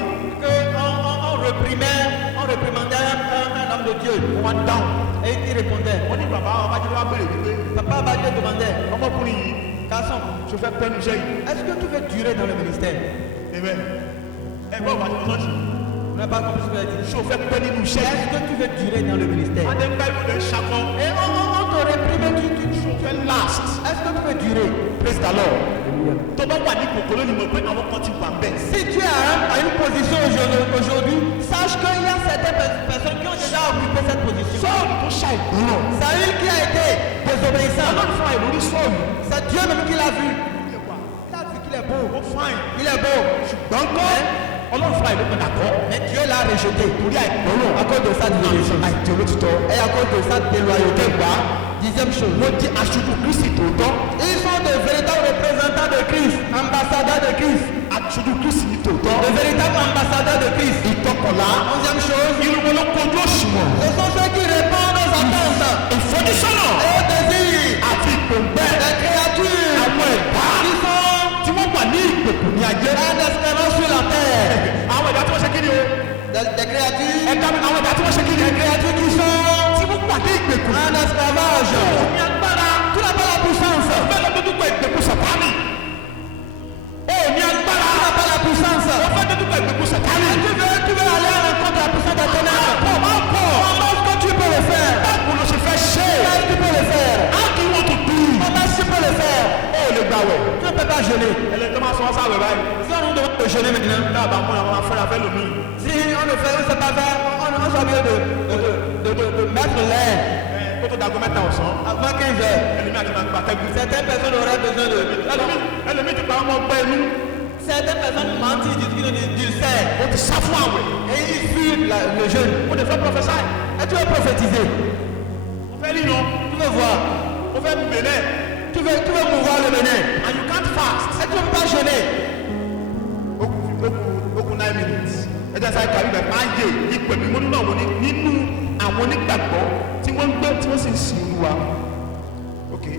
on réprimandait un homme de Dieu. wọ́n dáhùn. Et il répondait. wọ́n ní bàbá Babájídé wá béèrè wípé Papa Badje demandait, ọmọkùnrin yìí garçon, ṣe fẹ́ pẹ́ níṣẹ́ yìí. est-ce que tu veux durer dans le ministère? Amen. ẹ gbọ́ bàbá tó lọ́sí. On n'a pas compris ce qu'il a dit. ṣé o fẹ́ pẹ́ nínú iṣẹ́ yìí. Est-ce que tu veux durer dans le ministère? adé ń bá ìwé ṣakọ. Et on te réprime, tu fẹ́ last. est-ce que tu veux durer? praise the lord. tó bá wà ní kòkòrò ni mo pé àwọn kan ti wà bẹ́ẹ̀. Si tu es à une position aujourd'hui, sache qu'il y a certaines personnes qui ont déjà occupé cette position. sọ́ọ̀lù tó ṣàìgbọ́ràn. Saül qui a été désobéissant, ọlọ́run fún àìlórí sọ́ọ̀lù. c'est Dieu même qui l'a vu. Il a vu qu'il est beau. ó fáìn. Il est beau. ṣùgbọ́n kọ́ ọlọ́run fún àìlórí padà kọ́. Mais Dieu l'a rejeté torí àìgbọ́ràn. à cause de sa désobéissance àìjẹ́ olótìtọ́. et à cause de sa déloyauté. Dixième chose. wọ́n di aṣojú kristi tòótọ́. Ils sont de véritables représentants de Christ, ambassadeurs de Christ, aṣojú kristi ní tòótọ́. de véritables ambassadeurs de Christ. ìtọkànlá. Onzième chose. irun wọn ló kojú òṣùwọ̀n. Ce sont ceux qui répondent aux attentes ìfojúsọ́nà et aux désirs àti ìpòǹgbẹ. des créatures àwọn ẹ̀dá qui sont tí wọ́n wà ní ìgbèkùn ní ayé. en espérance sur la terre. àwọn ẹ̀dá tí wọ́n ṣe kí ni o. Des créatures, ẹ̀dá mi àwọn ẹ̀dá tí wọ́n ṣe kí ni. des créatures qui sont tí wọ́n wà ní ìgbèkùn. en esclavage. ní agbára. Tu n'as pas la puissance. fẹ́ lọ dúdú pé ìgbèkùn sàtáni. ó ní agbára. Tu n'as pas la puissance. wọ́n fẹ́ dúdú pé ìgbèkùn sàtáni. Tu veux aller à l'encontre de la puissance de ton âme. máa pọ̀. Comment est-ce que tu peux le faire? báwo ló ṣe fẹ́ ṣe. Comment est-ce que tu peux le faire? how do you want to do. Comment est-ce que tu peux le faire? ó lè gbà wẹ̀. Tu ne peux pas jeûner. ẹlẹ́ni tó máa sọ ọ́ sáwẹ̀ báyìí. Si on nous demande de jeûner maintenant, náà bá múra wọn afẹ́ra fẹ́ lómi. si on le fait, on ne sait pas faire, on soit bien de mettre l'air kó tó dago mẹ́ta ọ̀sán. avant 15 heures. ẹlòmí àti máa gbàtẹ́gùn. Certaines personnes auraient besoin de... ẹlòmí ti pa ọmọ ọgbẹ́ inú. Certaines personnes mentent, ils disent qu'ils savent. ó ti sá fún àwẹ̀. Et ils fuient le jeûne. ó lè fẹ́ pọfẹsáì. Et tu veux prophétiser. ó fẹ́ ríran. Tu veux voir. ó fẹ́ bèlẹ̀. Tu veux mouvoir le venin. and you can't fast. Et tu ne peux pas jeûner. Oku 9 minutes. Ẹ jẹ́ sáré kàwé bẹ́ẹ̀ máa ń yé ipò ẹ̀mí nínú àwọn onígbàgbọ́ tí wọ́n ń gbé tí wọ́n sì ń sin Olúwa. Okay,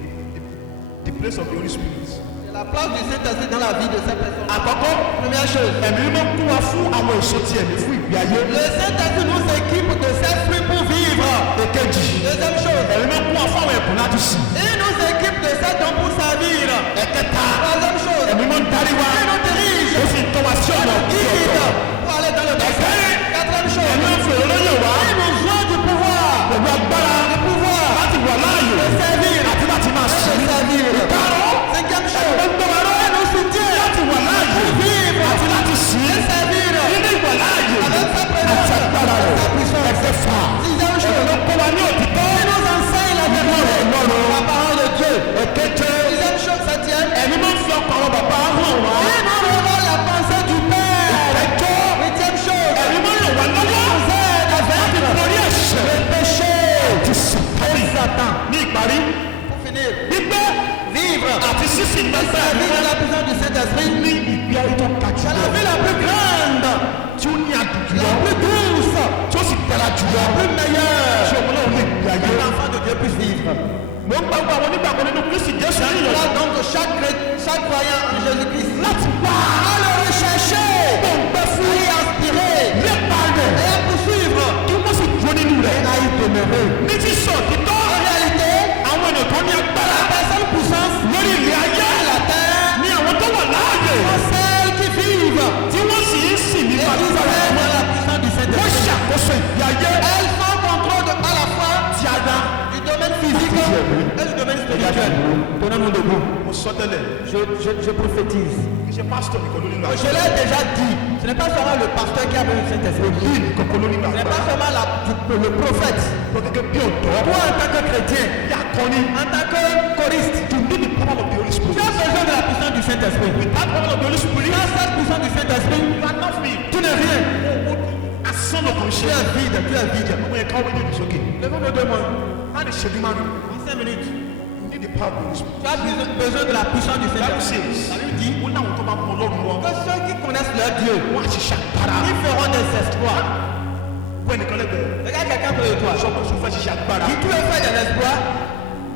the place of the Holy Spirit. La place du Saint-Esprit dans la vie de cette personne. Àkọ́kọ́, Première chose. ẹ̀mí mímọ́ kún wa fún àwọn èso ti ẹ̀mí fún ìgbé ayé. Le Saint-Esprit nous équipe de cet fruit pour vivre. Èkejì, Deuxième chose. ẹ̀mí mímọ́ kún wa fún àwọn ẹ̀bùn láti sìn. Il nous équipe de cet don pour servir. Ẹ̀kẹta, Troisième chose. ẹ̀mí mímọ́ ń darí wa. Il nous dirige. Ó sì ń tọ́ wa sí ọ̀nà òkú Guide ọ̀tọ̀. pour aller dans le passé. Quatrième chose. Ẹ̀mí ń fèrè lóyè wá. Il nous joint du pouvoir. Pẹ̀lú agbára Le pouvoir láti wà láàyè de servir. àti láti máa De sìn. servir. Ìkarùn-ún, Cinquième ẹ̀mí chose. ń tọ́ wa lọ́wọ́ Il nous soutient. láti wà láàyè Pour vivre. àti láti sìn. De servir. Nínú ìwà láàyè Avec sa àti présence. agbára rẹ̀. Sa puissance. Ẹ̀kẹfà, Sixième chose. ẹ̀mí ń kọ́ wa ní òtítọ́. Il nous enseigne la vérité. La parole de Dieu. Ẹ̀keje, Sixième chose. Septième. ẹ̀mí máa ń fi ọkàn àwọn bàbá hàn wá. Il nous révèle la pensée du Père. Ẹ̀kẹjọ, Huitième chose. ẹ̀mí máa ń ràn wá lọ́wọ́ Nous aide à vaincre lórí ẹ̀ṣẹ̀ le péché ti et Sátánì. Satan. Ní ìparí, Pour finir, gbígbé vivre àti sísìn la lọ́sẹ̀ vie de la puissance du Saint-Esprit. ní ìgbé ayé tó ga C'est la jùlọ. vie la plus grande, Tí ó ní adùn la jùlọ. plus douce, Tí ó sì dára jùlọ. la plus meilleure. Tí ọmọ náà lè gbé ayé. Que l'enfant de Dieu puisse vivre. Mo ń gbàgbọ́ àwọn onígbàgbọ́ nínú Kristi Jésù àríyànjú. Voilà donc chaque croyant en Jésus-Christ Láti wá à le rechercher, à y aspirer, lépa rẹ̀. et à poursuivre, Kí wọ́n sì dúró nínú rẹ̀. et à y demeurer. Ní ti sọ òtítọ́. En réalité, Àwọn ènìyàn tó ní agbára la personne puissance lórí ilẹ̀ ayé. à la terre Ní àwọn tó wà láàyè. sont celles qui vivent Tí wọ́n sì ń sìn et nípa qui agbára sèrent wọn. dans la puissance du Wọ́n Saint-Esprit. ṣàkóso ìgbé ayé. Elles sont contrôle à la fois Ti ara. du domaine physique et du domaine spirituel. Donnez-nous debout. Mo sọ tẹ́lẹ̀. Je prophétise. Kì í ṣe pásítọ̀ nìkan ló nílò Je l'ai déjà dit. Ce n'est pas seulement le pasteur qui a besoin du Saint-Esprit. Yìí nìkan kọ́ ló nílò Ce n'est agbára. pas seulement le prophète. Lọ gẹ́gẹ́ bí ọ̀dọ́. Toi, en tant que chrétien, Bí akọni. en tant que choriste, You need the power of the Holy tu Spirit. as besoin de la puissance du Saint-Esprit. Without the power of the Holy Spirit, Sans cette puissance du Saint-Esprit, you are nothing. tu n'es rien. Asán ló kàn Tu ṣe. es vide, tu es vide. Ọmọ yẹn káwọ́ méjèèjì sókè. Levons nos deux mains. Láti ṣẹ́jú márùn-ún. En 5 minutes. You need the power of the Holy Spirit. Tu as besoin de la puissance du Bible Saint-Esprit. says, La Bible dit ó láwọn tó bá mọ Ọlọ́run wọn. que ceux qui connaissent leur Dieu, Wọ́n á ṣiṣẹ́ agbára. ils feront des exploits. Wọ́n ẹnìkan lẹ́gbẹ̀ẹ́. Regarde quelqu'un près de toi. Sọ́kọ́ sọ fẹ́ ṣiṣẹ́ agbára. Qui tu veux faire des exploits,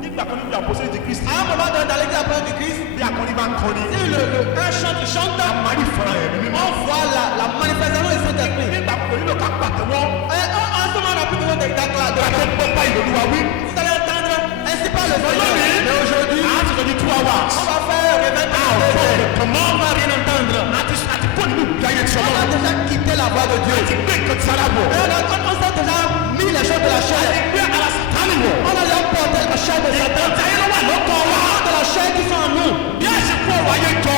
Nígbà kan níbi àpòsílẹ̀ ti Kristi. à un moment donné, dans l'église après du Christ, Bí akọni bá ń kọni. si un chante, Àmàlí fara ẹ̀mí mímọ́. on voit la manifestation du Saint-Esprit. Nígbà kò nílò ká pàtẹ́wọ́. Et en ce moment, on n'a plus besoin d'aclamer. Ká tó gbọ́ báyìí lolúwa wí. Vous allez entendre ainsi par le Seigneur. Lónìí, Mais aujourd'hui, a ti sọ di 2 hours. on va faire réveil A ò fọ́ par ọ̀rọ̀ kan mọ́. on va rien entendre. Àti kó nínú ìgbé ayé tí On a Ọlọ́run. déjà quitté la voie de Dieu. Àti gbé nǹkan tí ara bọ̀. Et on s'est déjà mis les choses de la chair. Àti gbé ara Sátánì wọ̀. On a déjà porté la chair de Satan. Ìtọ́jà ayé ló wà lọ́kọ̀ wa. De la chair qui sont en nous. Bí a ṣe kó ọ̀rọ̀ ayé jọ.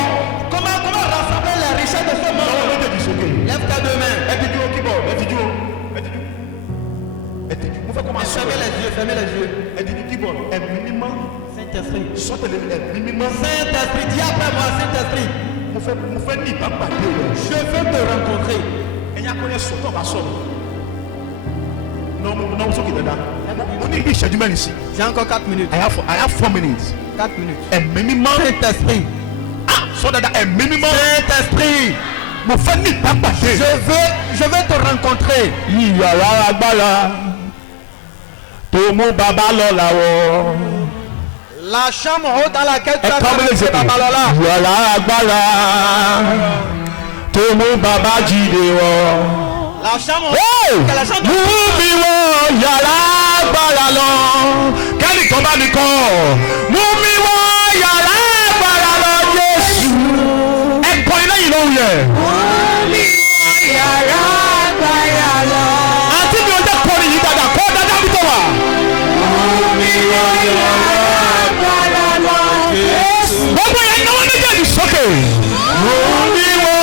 Comment rassembler les richesses de ce Lọ́wọ́ monde? méjèèjì sókè. Lève tes deux mains. Ẹ ti dúró kíbọ̀. Ẹ ti dúró. Ẹ ti dúró. Ẹ ti dúró. Mo fẹ́ kó máa Fermez sọ̀rọ̀. les yeux, fermez les yeux. Ẹ ti dúró kíbọ̀. Ẹ̀mí mímọ́. Saint-Esprit. Sọ́tẹ̀lẹ̀ ẹ̀mí mímọ́. Saint-Esprit, dis après moi, Saint-Esprit. Mo fẹ́ ní ìbápàdé rẹ̀. Je veux te rencontrer. Ẹ̀yin akọni ẹ̀ sọ̀tọ̀ bá sọ̀rọ̀. Náwó sókè dáadáa. Mo ní bí ìṣẹ́jú mẹ́rin sí. J'ai encore 4 minutes. I have 4 minutes. 4 minutes. Ẹ̀mí mímọ́. Saint-Esprit. Sọ dáadáa ẹ̀mí mímọ́. Saint-Esprit. Mo fẹ́ ní ìbápàdé. Je veux te rencontrer. Ìyàrá agbára tó mú bàbá lọ làwọ̀. La chambre haute dans laquelle tu Ẹ as kọ́ mi lè ṣe fait Babalola. ìyàrá agbára tó mú bàbá jíde wọ̀. La chambre haute. La chambre Mú mi wọ yàrá agbára lọ. Kẹ́nìkan bá mi kọ́. Mú mi wọ yàrá agbára lọ Jésù. Ẹ kọ́ ilé yìí lóhùn yẹn. yàrá agbára lọ. Àti mi ò jẹ́ kọrin yìí dáadáa kọ́ dáadáa bí tó wà. Gbogbo yẹn náwó méjèèjì sókè. Mú mi wọ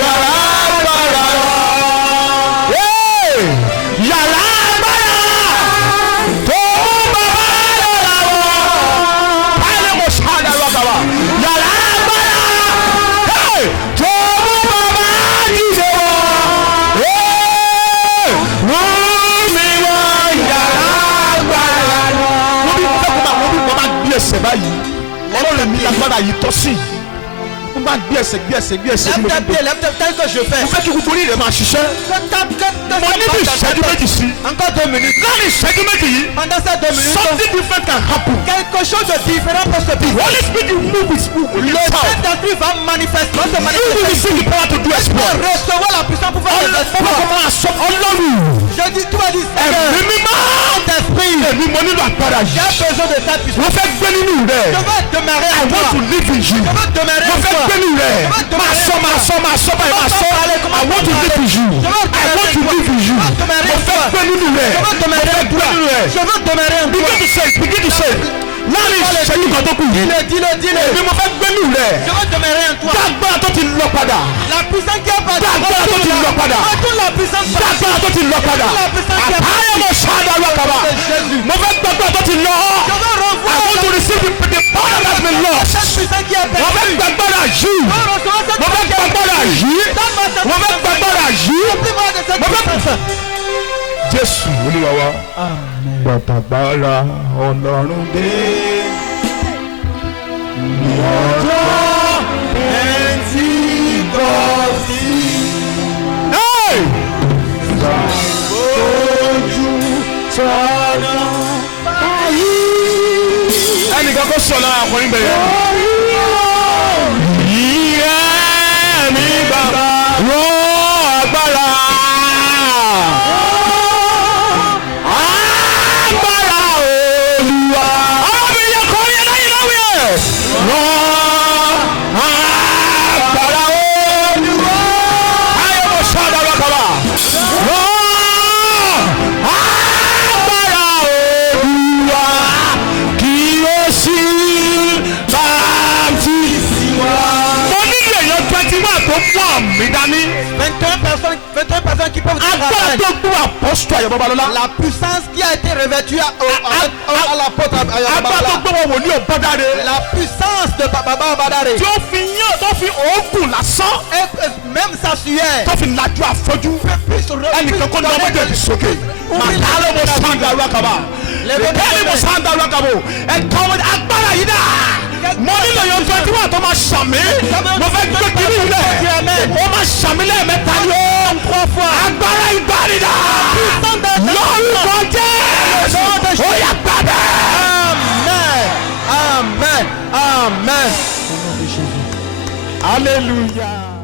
yàrá agbára lọ. Yàrá agbára tó mú bàbá lọ làwọ̀. Báyìí mo ṣáàdà lọ bàbá. Yàrá agbára tó mú bàbá jíde wọ̀. Mú mi wọ yàrá agbára lọ. Wọ́n bí wọ́n máa gbé ẹsẹ̀ báyìí. Ọlọ́run mi lágbára yìí tọ́ sí. Mo máa gbé ẹsẹ̀ bí mo Lève ti tes pieds, lève tes pieds que je fais. Mo fẹ́ kí gbogbo orí rẹ̀ máa ṣiṣẹ́. Mo ní bí ìṣẹ́jú méjì sí. Encore 2 minutes. Láàrin ìṣẹ́jú méjì yìí. Pendant ces 2 minutes, Something different can happen. quelque chose de différent peut se passer. Holy Spirit will move with Le power. Saint-Esprit va manifester, va se You will manifester. receive the power to do Pour exploit. recevoir la puissance pour faire des Ọlọ́run exploits. kò máa sọ Ọlọ́run. Je dis, tu vas dire, Ẹ̀mí Seigneur, mímọ́. Saint-Esprit, Èmi mo nílò agbára j'ai yìí. besoin de ta puissance. Mo fẹ́ gbé nínú rẹ̀. Je veux demeurer I en want toi. to live in you. Je veux demeurer Mo en fẹ́ toi. gbé nínú rẹ̀. Máa sọ báyìí máa sọ. I want to live in you. I want to live in you. Mo fẹ́ gbé nínú rẹ̀. Je veux demeurer en toi. Je veux demeurer en toi. Begin to say. Láàrin ìṣẹ́jú kan tó kù yìí. Dis-le. Èmi mo fẹ́ gbé nínú rẹ̀. Je veux demeurer en toi. Dágbára tó ti lọ padà. La puissance qui est partie. Dágbára tó ti lọ padà. Retourne la puissance partie. Dágbára tó ti lọ padà. Àtàyè mo ṣáàdà lọ kaba. Mo fẹ́ gbàgbára tó ti lọ. Je veux I revoir want to receive the power that has been lost. cette puissance qui est Mo fẹ́ perdue. gbàgbára yìí. Je veux recevoir cette Mo fẹ́ puissance qui est gbàgbára perdue. yìí. Donne-moi cette Mo fẹ́ gbàgbára yìí. Remplis-moi de cette Mo fẹ́ puissance. Jésù Olúwa wa. Gbàtàgbára Ọlọ́run dé. Ní ọjọ́ Pẹ́ntíkọ́sì. Ojú sọ̀nà báyìí. Ẹnìkan kó sọ lára àkọ́rin bẹ̀rẹ̀. Ìyẹ́ mi bàbá rọ agbára. Agbára Olúwa. Ọmọ ìyẹn kọ́ yẹn láyé láwùí ẹ̀. Rọ agbára Olúwa. Ayé mo sọ àdàlọ́ kaba. Rọ agbára Olúwa. Kí o sì bá ti sí wa. Mo nílò èèyàn 21 tó mú àmì dání. 21 personnes qui peuvent Agbára tó gbó àpọ́sítọ̀ Ayọ̀ Babalọ́lá. la puissance qui a été revêtue à l'apôtre Ayọ̀ Agbára tó Babalọ́lá. gbó wọn wòlíì Ọ̀bádáre. La puissance de Baba Obadare. Tí ó fi yán tó fi òógùn lásán. Et même sa sueur. Tó fi lajú afọ́jú. Ẹnìkan kó lọ ọmọdé yìí sókè. Màtàlẹ́ mo sáńdà rákàbà. Bẹ́ẹ̀ni mo sáńdà rákàbò. Ẹ̀ka ọmọdé agbára yìí dà. Mo nílò yan 21 tó máa ṣàmì. Mo fẹ́ gbé kiri ilẹ̀. Ó máa ṣàmì lẹ́ẹ̀mẹ́ta ni ó. Agbára ìgbàlódà. Lórúkọ Jésù. Ó yá gbàgbẹ́. Amen. Amen. Amen. Hallelujah.